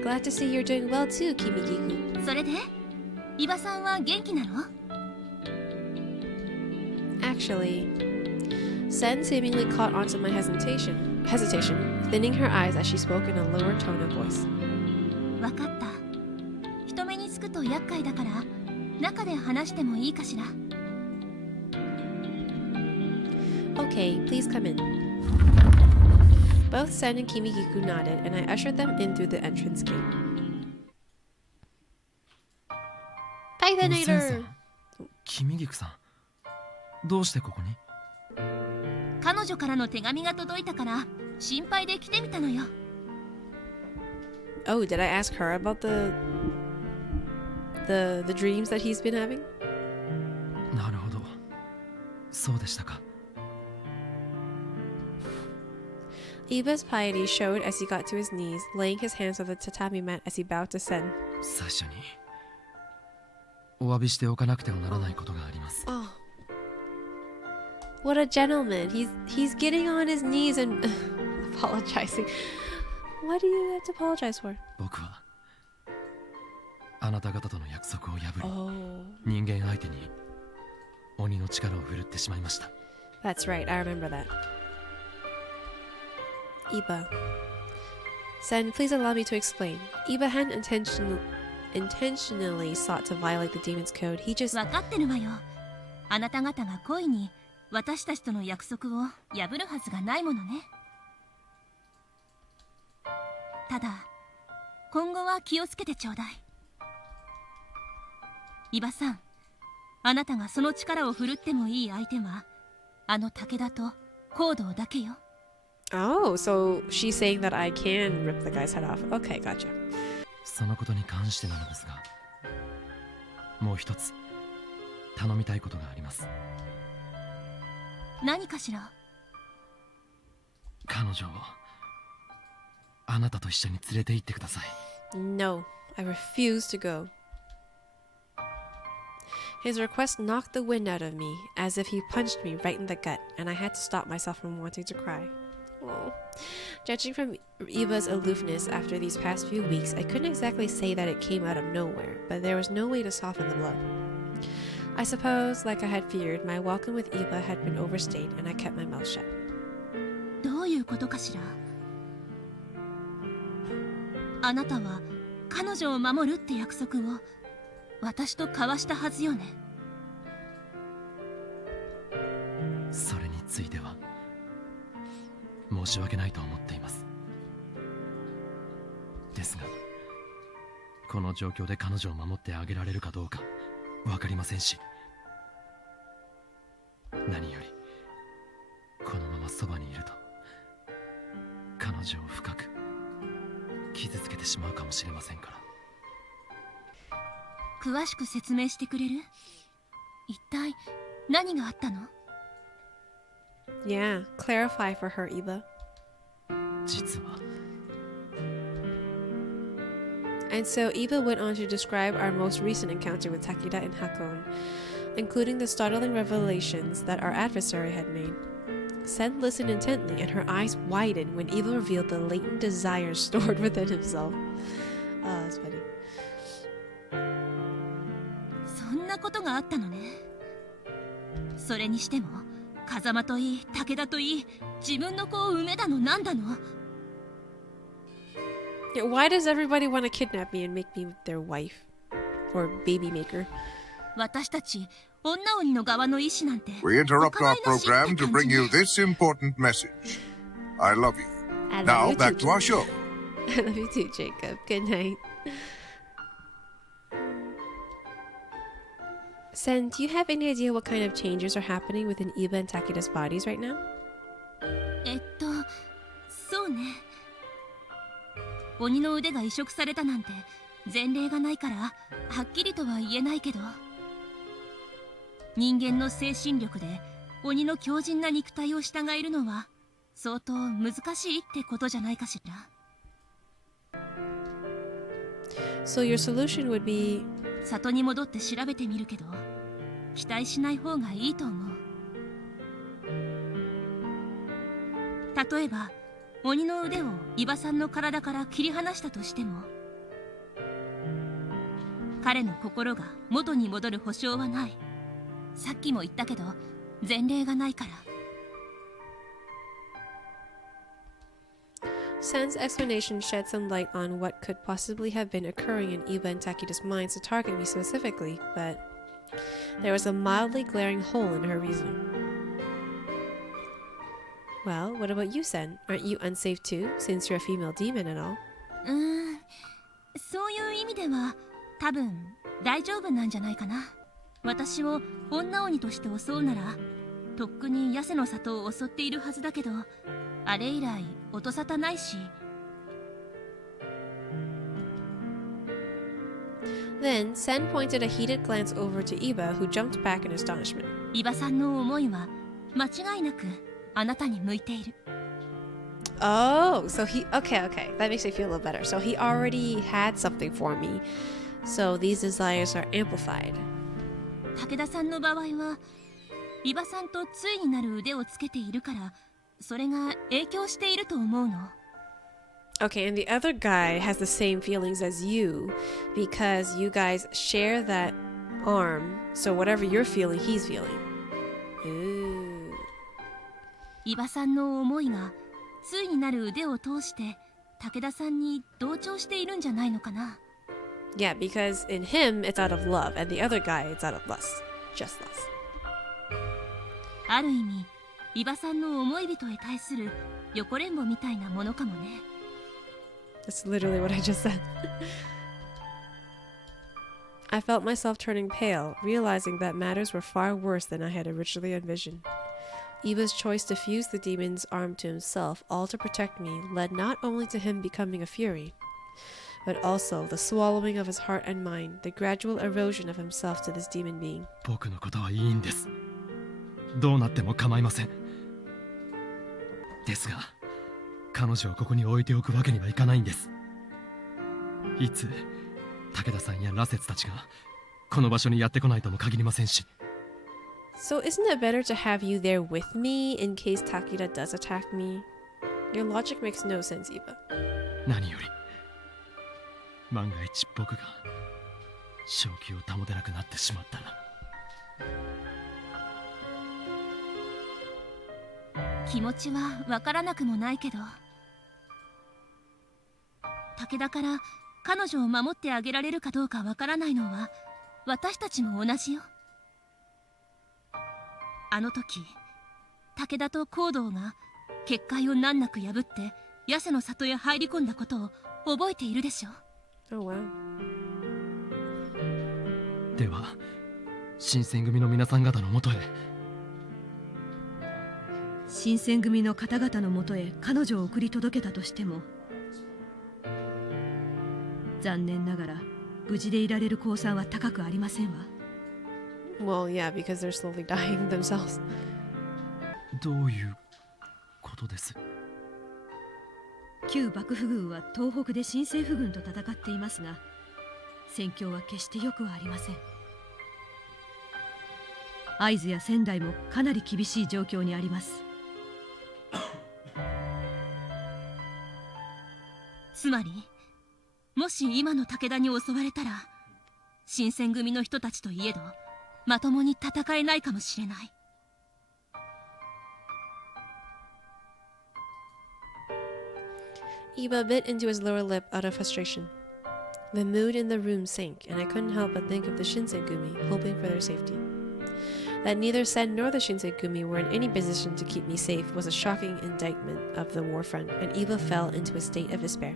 Glad to see you're doing well too, Kimiki-kun. それで、伊庭さんは元気なの？ Actually, Sen seemingly caught onto my hesitation, thinning her eyes as she spoke in a lower tone of voice. わかった。人目につくと厄介だから、中で話してもいいかしら。 Okay, please come in. Both Sen and Kimiki-kun nodded, and I ushered them in through the entrance gate. Pythonator! 君菊さん、どうしてここに？彼女からの手紙が届いたから心配で来てみたのよ。 Oh, did I ask her about the dreams that he's been having? なるほど、そうでしたか。 Iba's piety showed as he got to his knees, laying his hands on the tatami mat as he bowed to Sen. 最初にお詫びしておかなくてはならないことがあります。 Oh. What a gentleman. He's getting on his knees and apologizing. What do you have to apologize for? 僕はあなた方との約束を破り、 Oh. 人間相手に鬼の力を振るってしまいました。 That's right, I remember that. Iba. Sen, please allow me to explain. Iba hadn't intentionally sought to violate the demon's code. He just... 分かってるわよ。あなた方が故意に私たちとの約束を破るはずがないものね。ただ今後は気をつけてちょうだい。伊庭さん、あなたがその力を振るってもいい相手はあの武田と行動だけよ。 Oh, so she's saying that I can rip the guy's head off. Okay, gotcha. そのことに関してなのですが、もう一つ頼みたいことがあります。何かしら。彼女をあなたと一緒に連れて行ってください。 No, I refuse to go. His request knocked the wind out of me, as if he punched me right in the gut, and I had to stop myself from wanting to cry. Oh. Judging from Iba's aloofness after these past few weeks, I couldn't exactly say that it came out of nowhere, but there was no way to soften the blow. I suppose, like I had feared, my welcome with Iba had been overstayed, and I kept my mouth shut. どういうことかしら。あなたは彼女を守るって約束を私と交わしたはずよね。それについては申し訳ないと思っています。ですがこの状況で彼女を守ってあげられるかどうかわかりませんし、何よりこのままそばにいると彼女を深く傷つけてしまうかもしれませんから。詳しく説明してくれる？一体何があったの？ Yeah, clarify for her, Iba. 実は And so Iba went on to describe our most recent encounter with Takeda and Hakon, including the startling revelations that our adversary had made. Sen listened intently, and her eyes widened when Iba revealed the latent desires stored within himself. Oh, that's funny. そんなことがあったのね。それにしても風間といい武田といい自分の子を産めだのなんだの。 Yeah, why does everybody want to kidnap me and make me their wife? Or baby maker? 私たち女鬼の側の意志なんて We interrupt our お構いなしって program to 感 bring じ you ね。 this important message. I love you. I love Now you back too, to our show. I love you too, Jacob. Good night. Sen, do you have any idea what kind of changes are happening within Iba and Takeda's bodies right now? そうね。鬼の腕が移植されたなんて前例がないからはっきりとは言えないけど、人間の精神力で鬼の強靭な肉体を従えるのは相当難しいってことじゃないかしら。 So your solution would be... 里に戻って調べてみるけど期待しない方がいいと思う。例えば鬼の腕を伊庭さんの体から切り離したとしても彼の心が元に戻る保証はない。さっきも言ったけど前例がないから。 Sen's explanation shed some light on what could possibly have been occurring in Iba and Takeda's minds to target me specifically, but there was a mildly glaring hole in her reasoning. Well, what about you, Sen? Aren't you unsafe too, since you're a female demon and all? そういう意味では多分大丈夫なんじゃないかな。私を女鬼として襲うならとっくにヤセの里を襲っているはずだけど、あれ以来音沙汰ないし。Then, Sen pointed a heated glance over to Iba, who jumped back in astonishment. 伊庭さんの思いは間違いなくあなたに向いている。Oh, so okay. That makes me feel a little better. So he already had something for me. So these desires are amplified. 武田さんの場合は、伊庭さんと対になる腕をつけているから、それが影響していると思うの。Okay, and the other guy has the same feelings as you because you guys share that arm. So whatever you're feeling, he's feeling. Ooh. 伊庭さんの思いが対になる腕を通して武田さんに同調しているんじゃないのかな。Yeah, because in him it's out of love, and the other guy it's out of lust. Just lust. ある意味、伊庭さんの思い人へ対する横連母みたいなものかもね。That's literally what I just said. I felt myself turning pale, realizing that matters were far worse than I had originally envisioned. Iba's choice to fuse the demon's arm to himself, all to protect me, led not only to him becoming a fury, but also the swallowing of his heart and mind, the gradual erosion of himself to this demon being. 僕のことはいいんです。どうなっても構いません。ですが、彼女をここに置いておくわけにはいかないんです。いつ武田さんや羅刹たちがこの場所にやってこないとも限りませんし。So isn't it better to have you there with me in case Takeda does attack me? Your logic makes no sense, Iba. 何より万が一僕が正気を保てなくなってしまったら。気持ちはわからなくもないけど、武田から彼女を守ってあげられるかどうかわからないのは私たちも同じよ。あの時武田と行動が結界を難なく破ってヤセの里へ入り込んだことを覚えているでしょ。 Oh wow. では新選組の皆さん方のもとへ。新選組の方々のもとへ彼女を送り届けたとしても、残念ながら無事でいられる公算は高くありませんわ。Well, yeah, because they're slowly dying themselves. どういうことです？旧幕府軍は東北で新政府軍と戦っていますが、戦況は決してよくはありません。会津や仙台もかなり厳しい状況にあります。つまりもし今の武田に襲われたら、新選組の人たちといえどまともに戦えないかもしれない。Iba bit into his lower lip out of frustration. The mood in the room sank, and I couldn't help but think of the Shinsengumi, hoping for their safety. That neither Sen nor the Shinsengumi were in any position to keep me safe was a shocking indictment of the war front, and Iba fell into a state of despair.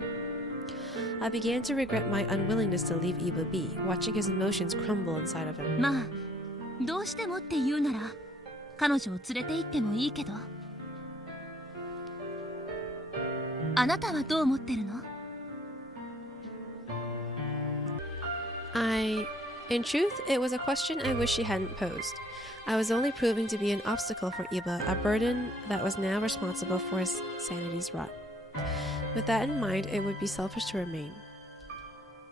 I began to regret my unwillingness to leave Iba be, watching his emotions crumble inside of him. まあどうしてもって言うなら彼女を連れて行ってもいいけど、あなたはどう思ってるの？ In truth, it was a question I wish she hadn't posed. I was only proving to be an obstacle for Iba, a burden that was now responsible for his sanity's rot. With that in mind, it would be selfish to remain.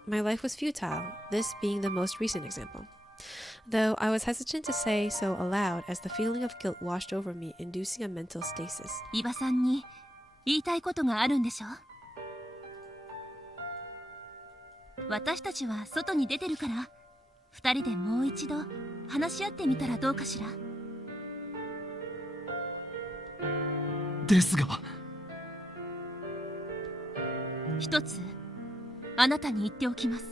My life was futile, this being the most recent example. Though I was hesitant to say so aloud as the feeling of guilt washed over me, inducing a mental stasis. 伊庭さんに言いたいことがあるんでしょ？私たちは外に出てるから二人でもう一度話し合ってみたらどうかしら。ですが、一つあなたに言っておきます。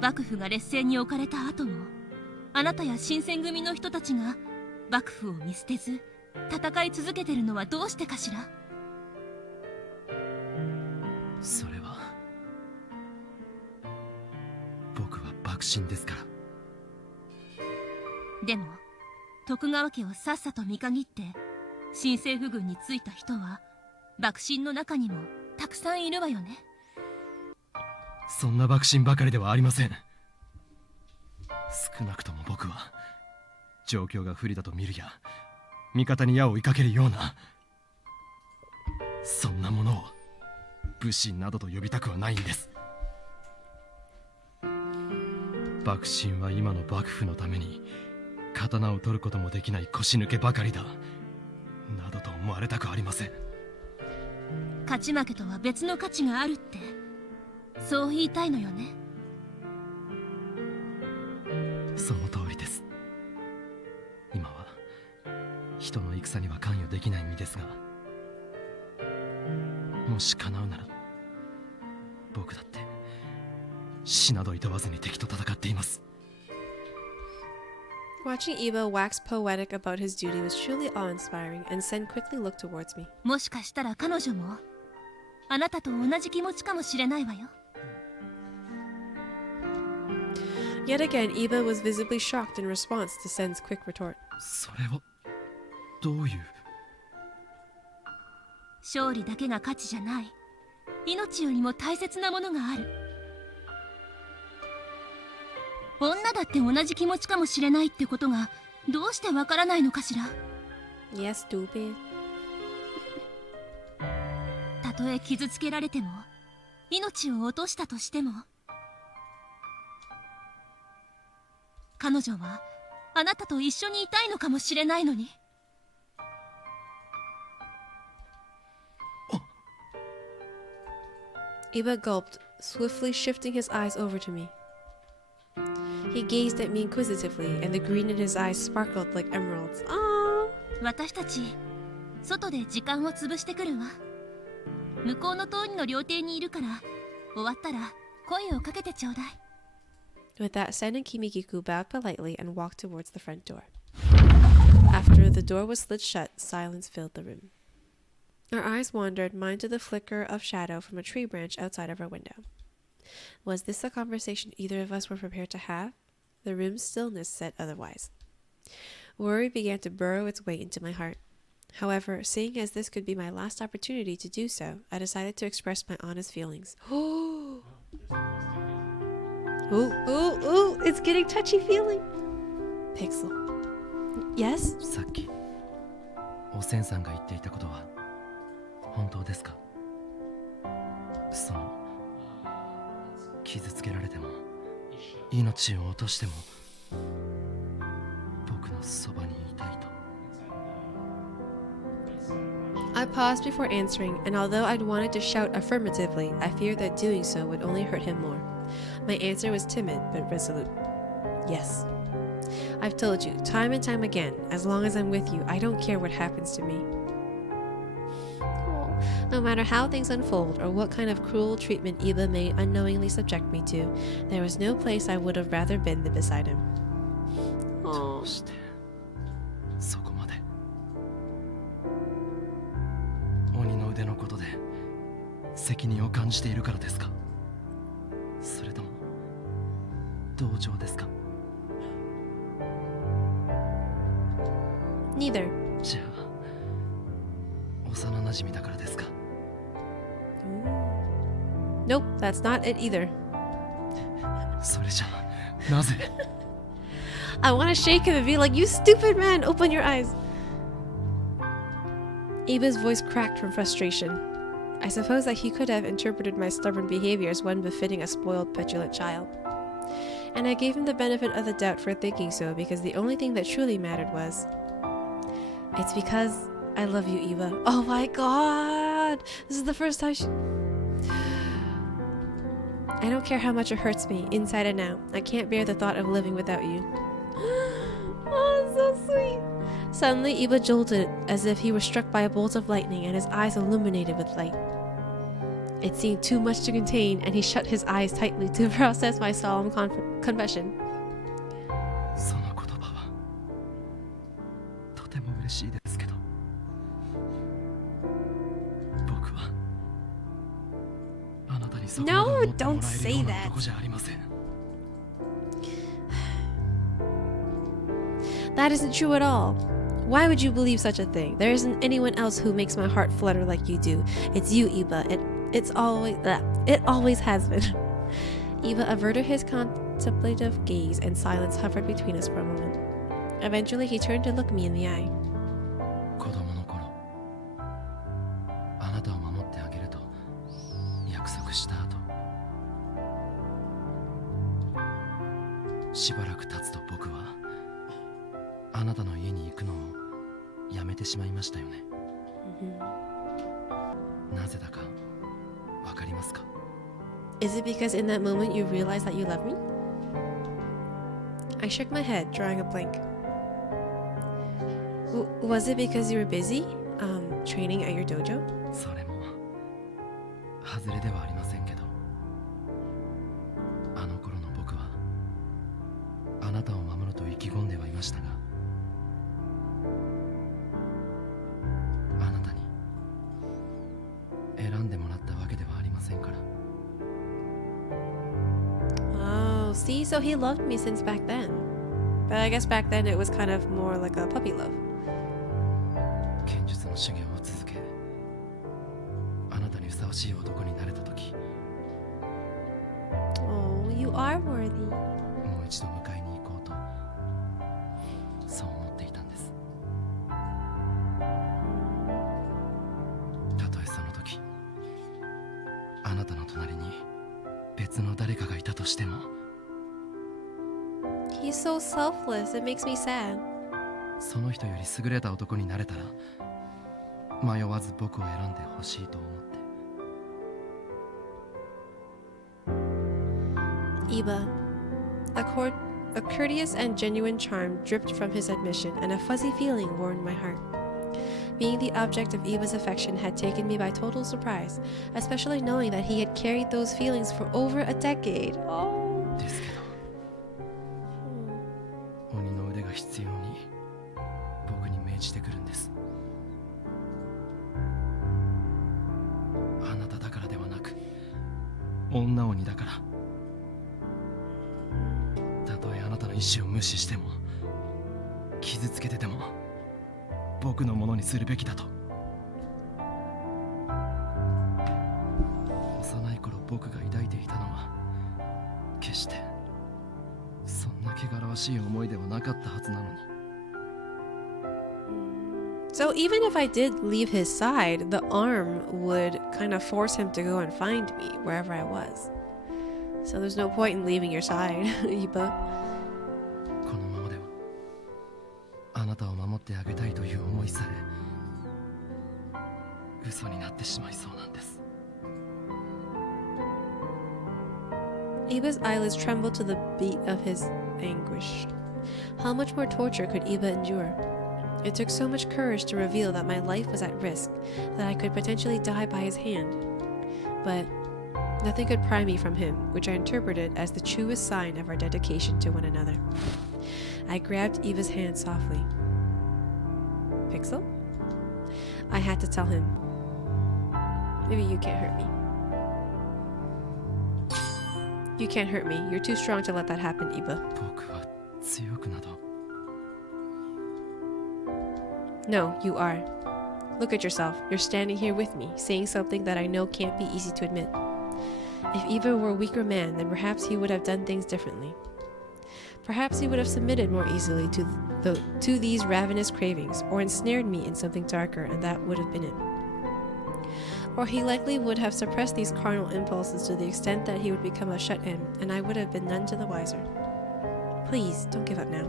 幕府が劣勢に置かれた後もあなたや新選組の人たちが幕府を見捨てず戦い続けてるのはどうしてかしら。それは僕は幕臣ですから。でも徳川家をさっさと見限って新政府軍についた人は幕臣の中にもたくさんいるわよね。そんな幕臣ばかりではありません。少なくとも僕は状況が不利だと見るや味方に矢を追いかけるようなそんなものを武士などと呼びたくはないんです。幕臣は今の幕府のために刀を取ることもできない腰抜けばかりだなどと思われたくありません。勝ち負けとは別の価値があるってそう言いたいのよね。その通りです。今は人の戦には関与できない身ですが、もし叶うなら僕だって死など厭わずに敵と戦っています。 Watching Iba wax poetic about his duty was truly awe-inspiring, and Sen quickly looked towards me. もしかしたら彼女もあなたと同じ気持ちかもしれないわよ。Yet again, Iba was visibly shocked in response to Sen's quick retort. それはどういう。勝利だけが価値じゃない。命よりも大切なものがある。女だって同じ気持ちかもしれないってことがどうしてわからないのかしら。 Yes, stupid. たとえ傷つけられても命を落としたとしても彼女はあなたと一緒にいたいのかもしれないのに。Iba gulped, swiftly shifting his eyes over to me. He gazed at me inquisitively, and the green in his eyes sparkled like emeralds. Aww. 私たち外で時間を潰してくるわ。向こうの通りの料亭にいるから終わったら声をかけてちょうだい。 With that, Sen and Kimikiku bowed politely and walked towards the front door. After the door was slid shut, silence filled the room. Our eyes wandered, mine to the flicker of shadow from a tree branch outside of our window. Was this a conversation either of us were prepared to have? The room's stillness said otherwise. Worry began to burrow its way into my heart. However, seeing as this could be my last opportunity to do so, I decided to express my honest feelings. Ooh, it's getting touchy-feely. Pixel. Yes? さっきおせんさんが言っていたことは本当ですか。その傷つけられても命を落としても僕のそばにいたいと。 I paused before answering, and although I'd wanted to shout affirmatively, I feared that doing so would only hurt him more. My answer was timid but resolute. Yes. I've told you, time and time again, as long as I'm with you, I don't care what happens to me. No matter how things unfold or what kind of cruel treatment Iba may unknowingly subject me to, there was no place I would have rather been than beside him. どうしてそこまで。鬼の腕のことで責任を感じているからですか。それとも同情ですか。 Neither. じゃあ幼なじみだからですか。 Nope, that's not it either. それじゃあなぜ。 I want to shake him and be like, you stupid man, open your eyes. Iba's voice cracked from frustration. I suppose that he could have interpreted my stubborn behavior as one befitting a spoiled, petulant child. And I gave him the benefit of the doubt for thinking so, because the only thing that truly mattered was, it's because I love you, Iba. Oh my god! This is the first time she... I don't care how much it hurts me, inside and out. I can't bear the thought of living without you. Oh, so sweet. Suddenly, Iba jolted as if he were struck by a bolt of lightning, and his eyes illuminated with light. It seemed too much to contain, and he shut his eyes tightly to process my solemn confession. その言葉はとても嬉しいですけど、僕はあなたにそこまで思ってもらえるような男じゃありません。That isn't true at all. Why would you believe such a thing? There isn't anyone else who makes my heart flutter like you do. It's you, Iba. It always has been. Iba averted his contemplative gaze, and silence hovered between us for a moment. Eventually, he turned to look me in the eye. 子供の頃、あなたを守ってあげると約束した後、しばらく経つと僕はあなたの家に行くのをやめてしまいましたよね。なぜだかわかりますか？ Is it because in that moment you realized that you love me? I shook my head, drawing a blank. Was it because you were busy, training at your dojo? それも外れではありませんけど、あの頃の僕はあなたを守ると意気込んではいましたが、あなたに選んでもらったわけではありませんから。 Oh, see, so he loved me since back then. But I guess back then it was kind of more like a puppy love. 剣術の修行を続け、あなたにふさわしい男になれた時、 Oh, you are worthy. もう一度迎えに行こうとそう思っていたんです。たとえその時あなたの隣に別の誰かがいたとしても、 He's so selfless. It makes me sad. その人より優れた男になれたら迷わず僕を選んでほしいと思って。 Iba. A courteous and genuine charm dripped from his admission, and a fuzzy feeling warmed my heart. Being the object of Iba's affection had taken me by total surprise, especially knowing that he had carried those feelings for over a decade. Oh. ですけど、鬼の腕が必要に僕に命じてくるんです。あなただからではなく、女鬼だから。たとえあなたの意志を無視しても、傷つけてても、僕のものにするべきだと。幼い頃僕が抱いていたのは、決してそんな汚らわしい思いではなかったはずなのに。 So even if I did leave his side, the arm would kind of force him to go and find me wherever I was. So there's no point in leaving your side, Iba. このままではあなたを守ってあげたいという思いさえ嘘になってしまいそうなんです。 Iba's eyelids trembled to the beat of his anguish. How much more torture could Iba endure? It took so much courage to reveal that my life was at risk, that I could potentially die by his hand. But nothing could pry me from him, which I interpreted as the truest sign of our dedication to one another. I grabbed Iba's hand softly. Pixel? I had to tell him. Maybe you can't hurt me. You can't hurt me. You're too strong to let that happen, Iba. 僕は強くなど。 No, you are. Look at yourself. You're standing here with me, saying something that I know can't be easy to admit. If Iba were a weaker man, then perhaps he would have done things differently. Perhaps he would have submitted more easily to these ravenous cravings, or ensnared me in something darker, and that would have been it. Or he likely would have suppressed these carnal impulses to the extent that he would become a shut-in, and I would have been none to the wiser. Please, don't give up now.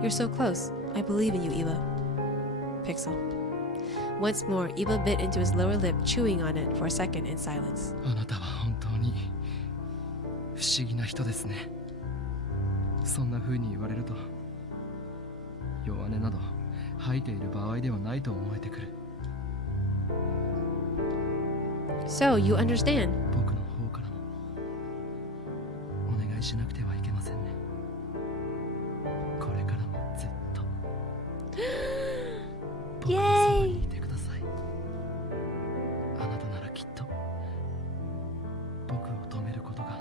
You're so close. I believe in you, Iba. Pixel. Once more, Iba bit into his lower lip, chewing on it for a second in silence. あなたは本当に不思議な人ですね。そんな風に言われると、弱音など吐いている場合ではないと思えてくる。 So, you understand? 僕の方からもお願いしなくてはいけませんね。これからもずっと僕のそばにいてください。あなたならきっと僕を止めることが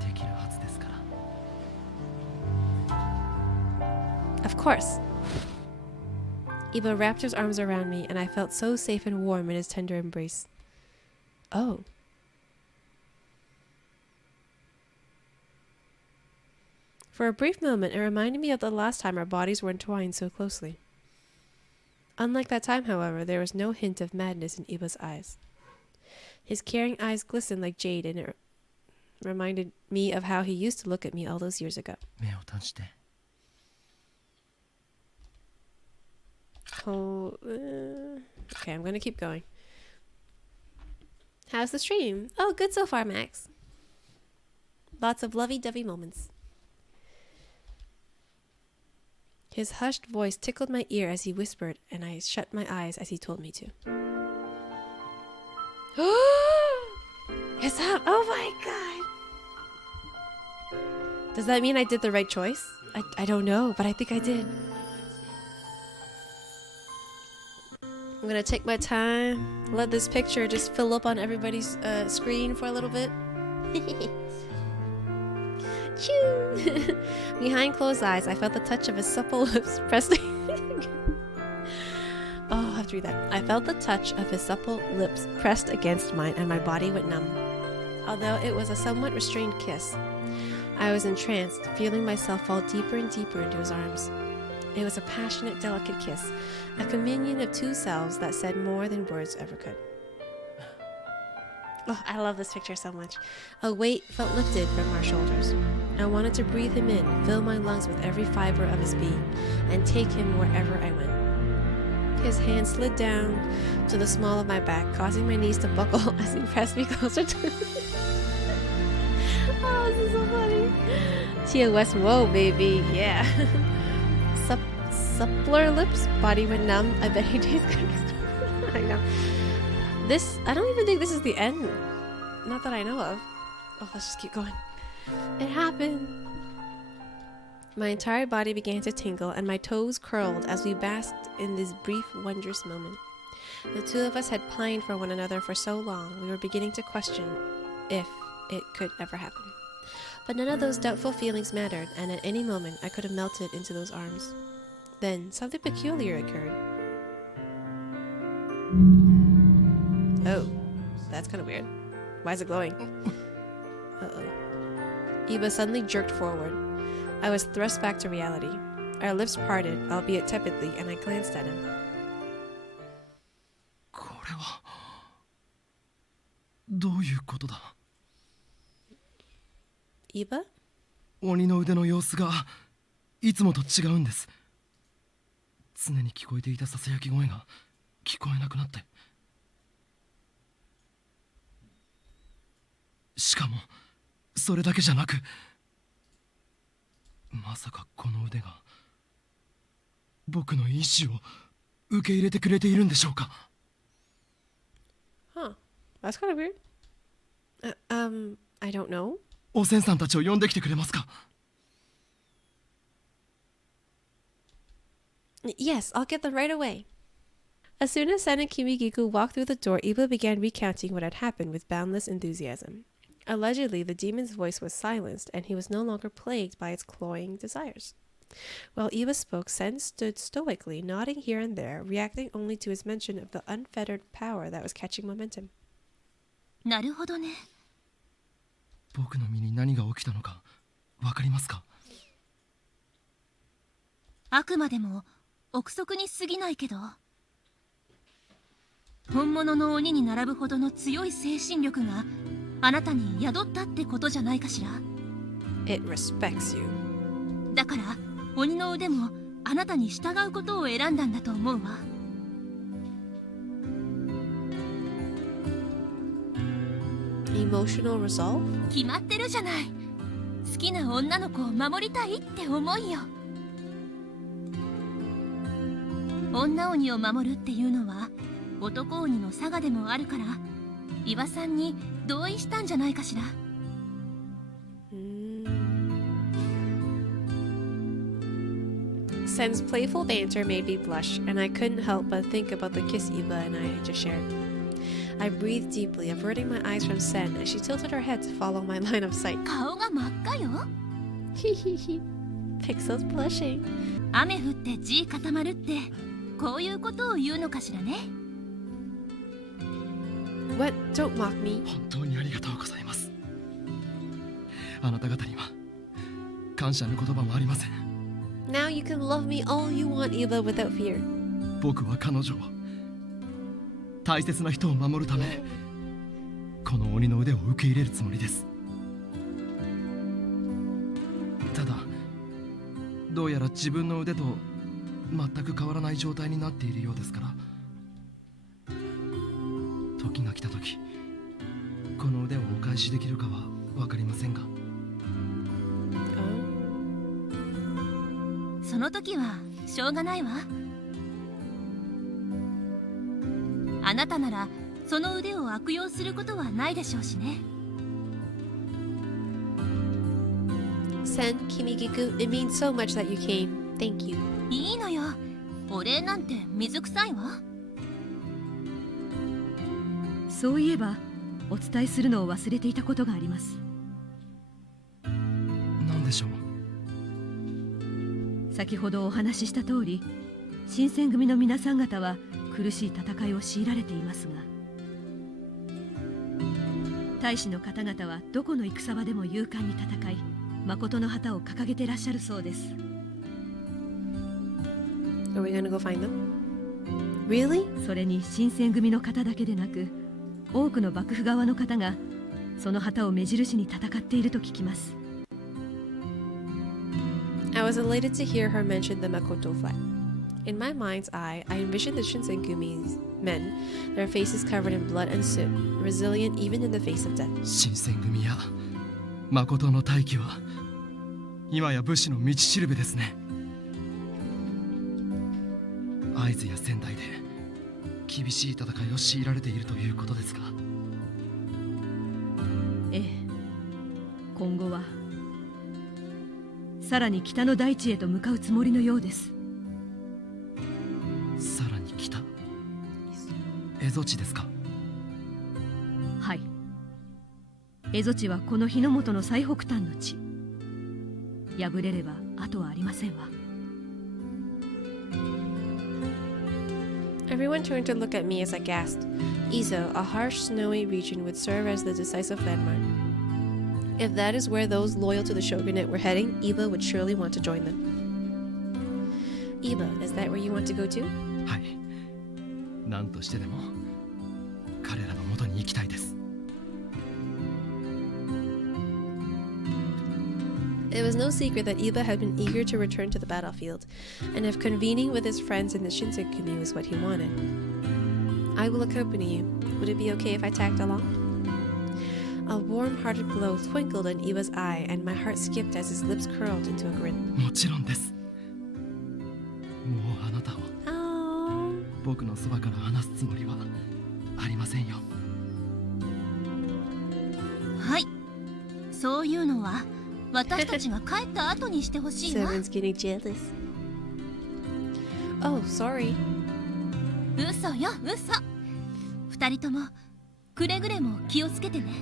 できるはずですから。Of course. Iba wrapped his arms around me, and I felt so safe and warm in his tender embrace. Oh. For a brief moment, it reminded me of the last time our bodies were entwined so closely. Unlike that time, however, there was no hint of madness in Iba's eyes. His caring eyes glistened like jade, and it reminded me of how he used to look at me all those years ago. 目を閉じて Oh, okay, I'm gonna keep going. How's the stream? Oh, good so far, Max. Lots of lovey-dovey moments. His hushed voice tickled my ear as he whispered, and I shut my eyes as he told me to. It's up! Oh my god! Does that mean I did the right choice? I don't know, but I think I did. I'm gonna take my time, let this picture just fill up on everybody's screen for a little bit. Choo! Behind closed eyes, I felt the touch of his supple lips pressed. Oh, I have to read that. I felt the touch of his supple lips pressed against mine, and my body went numb. Although it was a somewhat restrained kiss, I was entranced, feeling myself fall deeper and deeper into his arms. It was a passionate, delicate kiss, a communion of two selves that said more than words ever could. Oh, I love this picture so much. A weight felt lifted from our shoulders. I wanted to breathe him in, fill my lungs with every fiber of his being, and take him wherever I went. His hand slid down to the small of my back, causing my knees to buckle as he pressed me closer to him. Oh, this is so funny. Tia West, whoa, baby, yeah. Suppler lips, body went numb. I bet he tastes good. I know. This, I don't even think this is the end. Not that I know of. Oh, let's just keep going. It happened. My entire body began to tingle and my toes curled as we basked in this brief, wondrous moment. The two of us had pined for one another for so long, we were beginning to question if it could ever happen. But none of those doubtful feelings mattered, and at any moment I could have melted into those arms. Then something peculiar occurred. Oh, that's kind of weird. Why is it glowing? Uh-oh. Iba suddenly jerked forward. I was thrust back to reality. Our lips parted, albeit tepidly, and I glanced at him. これはどういうことだ Iba? 鬼の腕の様子がいつもと違うんです。常に聞こえていたささやき声が聞こえなくなって、しかもそれだけじゃなく、まさかこの腕が僕の意志を受け入れてくれているんでしょうか。 Huh. That's kind of weird. I don't know. おせんさんたちを呼んできてくれますか。 Yes, I'll get them right away. As soon as Sen and Kimigiku walked through the door, Iba began recounting what had happened with boundless enthusiasm. Allegedly, the demon's voice was silenced, and he was no longer plagued by its cloying desires. While Iba spoke, Sen stood stoically, nodding here and there, reacting only to his mention of the unfettered power that was catching momentum. なるほどね。僕の身に何が起きたのかわかりますか。あくまでも憶測に過ぎないけど、本物の鬼に並ぶほどの強い精神力があなたに宿ったってことじゃないかしら。 It respects you. だから鬼の腕もあなたに従うことを選んだんだと思うわ。Emotional resolve? 決まってるじゃない。好きな女の子を守りたいって思いよ。女鬼を守るっていうのは男鬼の差がでもあるから、岩さんに同意したんじゃないかしら。Sen's playful banter made me blush, and I couldn't help but think about the kiss Iba and I had just shared. I breathed deeply, averting my eyes from Sen as she tilted her head to follow my line of sight. 顔が真っ赤よ。Pixel's blushing. 雨降って地固まるってこういうことを言うのかしらね。 What? Don't mock me. 本当にありがとうございます。あなた方には感謝の言葉もありません。 Now you can love me all you want, Eva, without fear. 僕は彼女を大切な人を守るためこの鬼の腕を受け入れるつもりです。ただどうやら自分の腕と全く変わらない状態になっているようですから、時が来た時この腕をお返しできるかは分かりませんが、その時はしょうがないわ。あなたならその腕を悪用することはないでしょうしね。 Sen, Kimigiku, it means so much that you came. Thank you. いいのよ、お礼なんて水臭いわ。そういえばお伝えするのを忘れていたことがあります。何でしょう。先ほどお話しした通り、新選組の皆さん方は苦しい戦いを強いられていますが、大使の方々はどこの戦場でも勇敢に戦い、誠の旗を掲げてらっしゃるそうです。 Are we gonna go find them? Really? それに新選組の方だけでなく、多くの幕府側の方がその旗を目印に戦っていると聞きます。 I was elated to hear her mention the Makoto flag. In my mind's eye, I envisioned the Shinsengumi's men, their faces covered in blood and soot, resilient even in the face of death. 新選組や誠の大義は今や武士の道しるべですね。会津や仙台で厳しい戦いを強いられているということですか。ええ、今後はさらに北の大地へと向かうつもりのようです。さらに北、蝦夷地ですか。はい、蝦夷地はこの日の本の最北端の地。敗れれば後はありませんわ。 Everyone turned to look at me as I gasped. Izo, a harsh, snowy region, would serve as the decisive landmark. If that is where those loyal to the shogunate were heading, Iba would surely want to join them. Iba, is that where you want to go to? はい、何としてでも彼らの元に行きたいです。 It was no secret that Iba had been eager to return to the battlefield, and if convening with his friends in the Shinsengumi was what he wanted. I will accompany you. Would it be okay if I tagged along? A warm-hearted glow twinkled in Iba's eye, and my heart skipped as his lips curled into a grin. もちろんです。もうあなたを Oh. 僕のそばから離すつもりはありませんよ。はい、そういうのは私たちが帰った後にしてほしいわ。 Someone's getting jealous. Oh, sorry. 嘘よ、嘘。二人ともくれぐれも気をつけてね。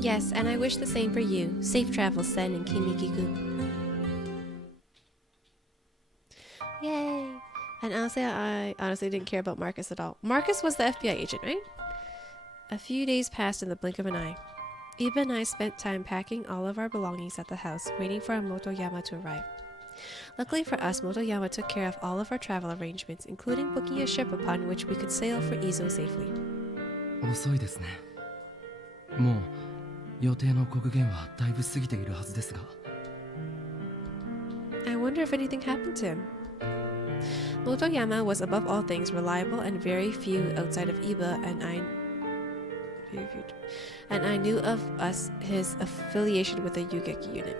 Yes, and I wish the same for you. Safe travels, Sen and Kimigiku. Yay! And honestly, I honestly didn't care about Marcus at all. Marcus was the FBI agent, right? A few days passed in the blink of an eye. Iba and I spent time packing all of our belongings at the house, waiting for our Motoyama to arrive. Luckily for us, Motoyama took care of all of our travel arrangements, including booking a ship upon which we could sail for Izo safely. 遅いですね。もう予定の刻限はだいぶ過ぎているはずですが。 I wonder if anything happened to him. Motoyama was above all things reliable, and very few outside of Iba and I knew of his affiliation with the Yugeki unit.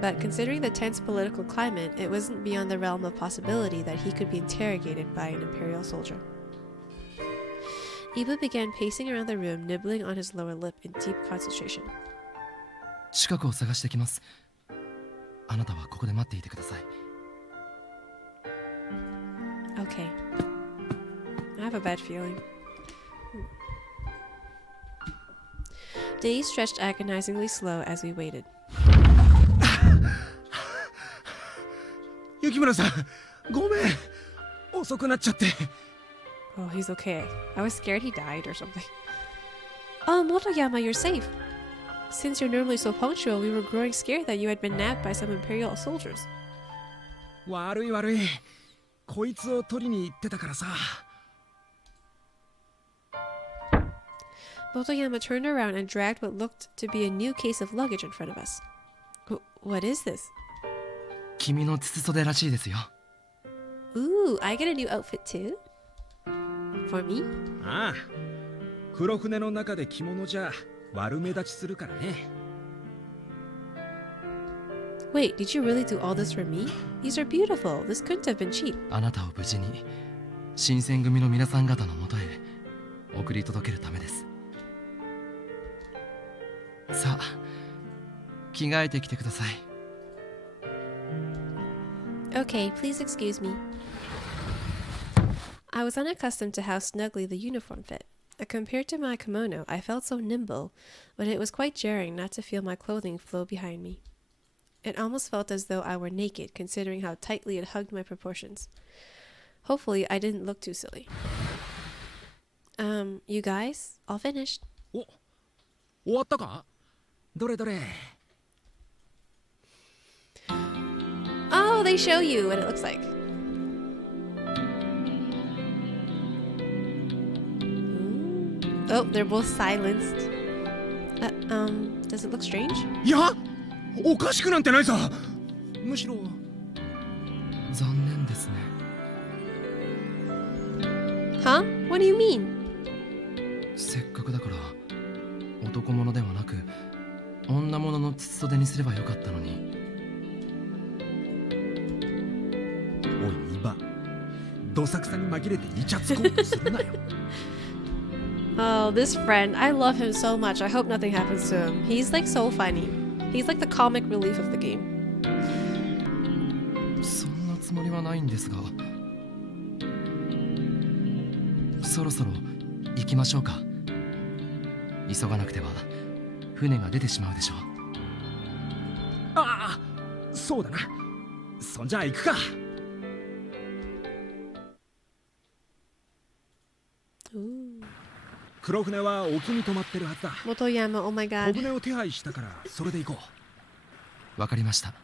But considering the tense political climate, it wasn't beyond the realm of possibility that he could be interrogated by an imperial soldier. Iba began pacing around the room, nibbling on his lower lip in deep concentration. 近くを探してきます。あなたはここで待っていてください。 Okay. I have a bad feeling. Days stretched agonizingly slow as we waited. 雪村さん、ごめん。遅くなっちゃって。Oh, he's okay. I was scared he died or something. Oh, Motoyama, you're safe. Since you're normally so punctual, we were growing scared that you had been nabbed by some Imperial soldiers. 悪い悪い。こいつを取りに行ってたからさ。Motoyama turned around and dragged what looked to be a new case of luggage in front of us. What is this? 君の筒袖らしいですよ。Ooh, I get a new outfit too? For me? ああ。黒船の中で着物じゃ悪目立ちするからね。Wait, did you really do all this for me? These are beautiful. This couldn't have been cheap. あなたを無事に新選組の皆さん方のもとへ送り届けるためです。さあ、着替えてきてください。Okay, please excuse me. I was unaccustomed to how snugly the uniform fit. Compared to my kimono, I felt so nimble, but it was quite jarring not to feel my clothing flow behind me. It almost felt as though I were naked, considering how tightly it hugged my proportions. Hopefully, I didn't look too silly. You guys, all finished. 終わったか？どれどれ。Oh, they show you what it looks like. Oh, they're both silenced. Does it look strange? いや、おかしくなんてないさ。むしろ残念ですね。Huh? What do you mean? せっかくだから男物ではなく女物の筒袖にすればよかったのに。おい、イバ、どさくさに紛れてイチャつこうとするなよ。Oh, this friend. I love him so much. I hope nothing happens to him. He's like so funny. He's like the comic relief of the game. そんなつもりはないんですが、そろそろ行きましょうか。急がなくては船が出てしまうでしょう。ああ、そうだな。そんじゃあ行くか。黒船は沖に止まってるはずだ。Motoyama, oh my 小 god. 舟を手配したからそれで行こう。わかりました。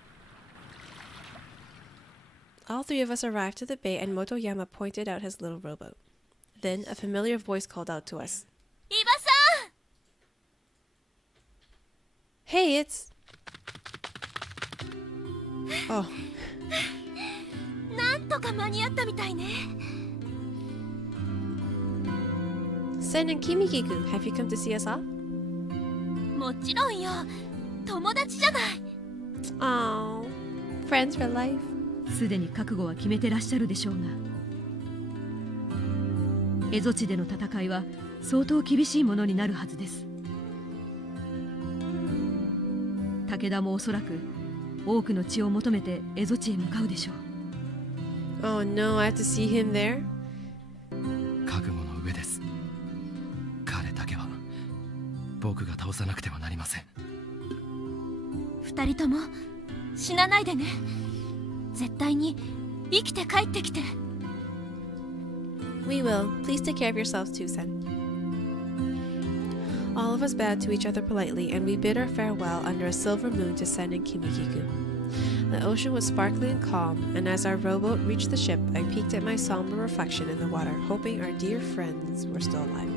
All three of us arrived to the bay and Motoyama pointed out his little rowboat. Then a familiar voice called out to us. 伊庭さん Hey, it's... Oh, なんとか間に合ったみたいね。Sen and Kimikiku, have you come to see us off? もちろんよ。友達じゃない。Oh, friends for life. すでに覚悟は決めてらっしゃるでしょうが、蝦夷地での戦いは相当厳しいものになるはずです。武田もおそらく多くの血を求めて蝦夷地へ向かうでしょう。Oh no, I have to see him there? 覚悟の上です。彼だけは僕が倒さなくてはなりません。二人とも死なないでね。絶対に生きて帰ってきて。We will. Please take care of yourselves too, Sen. All of us bowed to each other politely, and we bid our farewell under a silver moon to Sen and Kimikiku. The ocean was sparkling and calm, and as our rowboat reached the ship, I peeked at my somber reflection in the water, hoping our dear friends were still alive.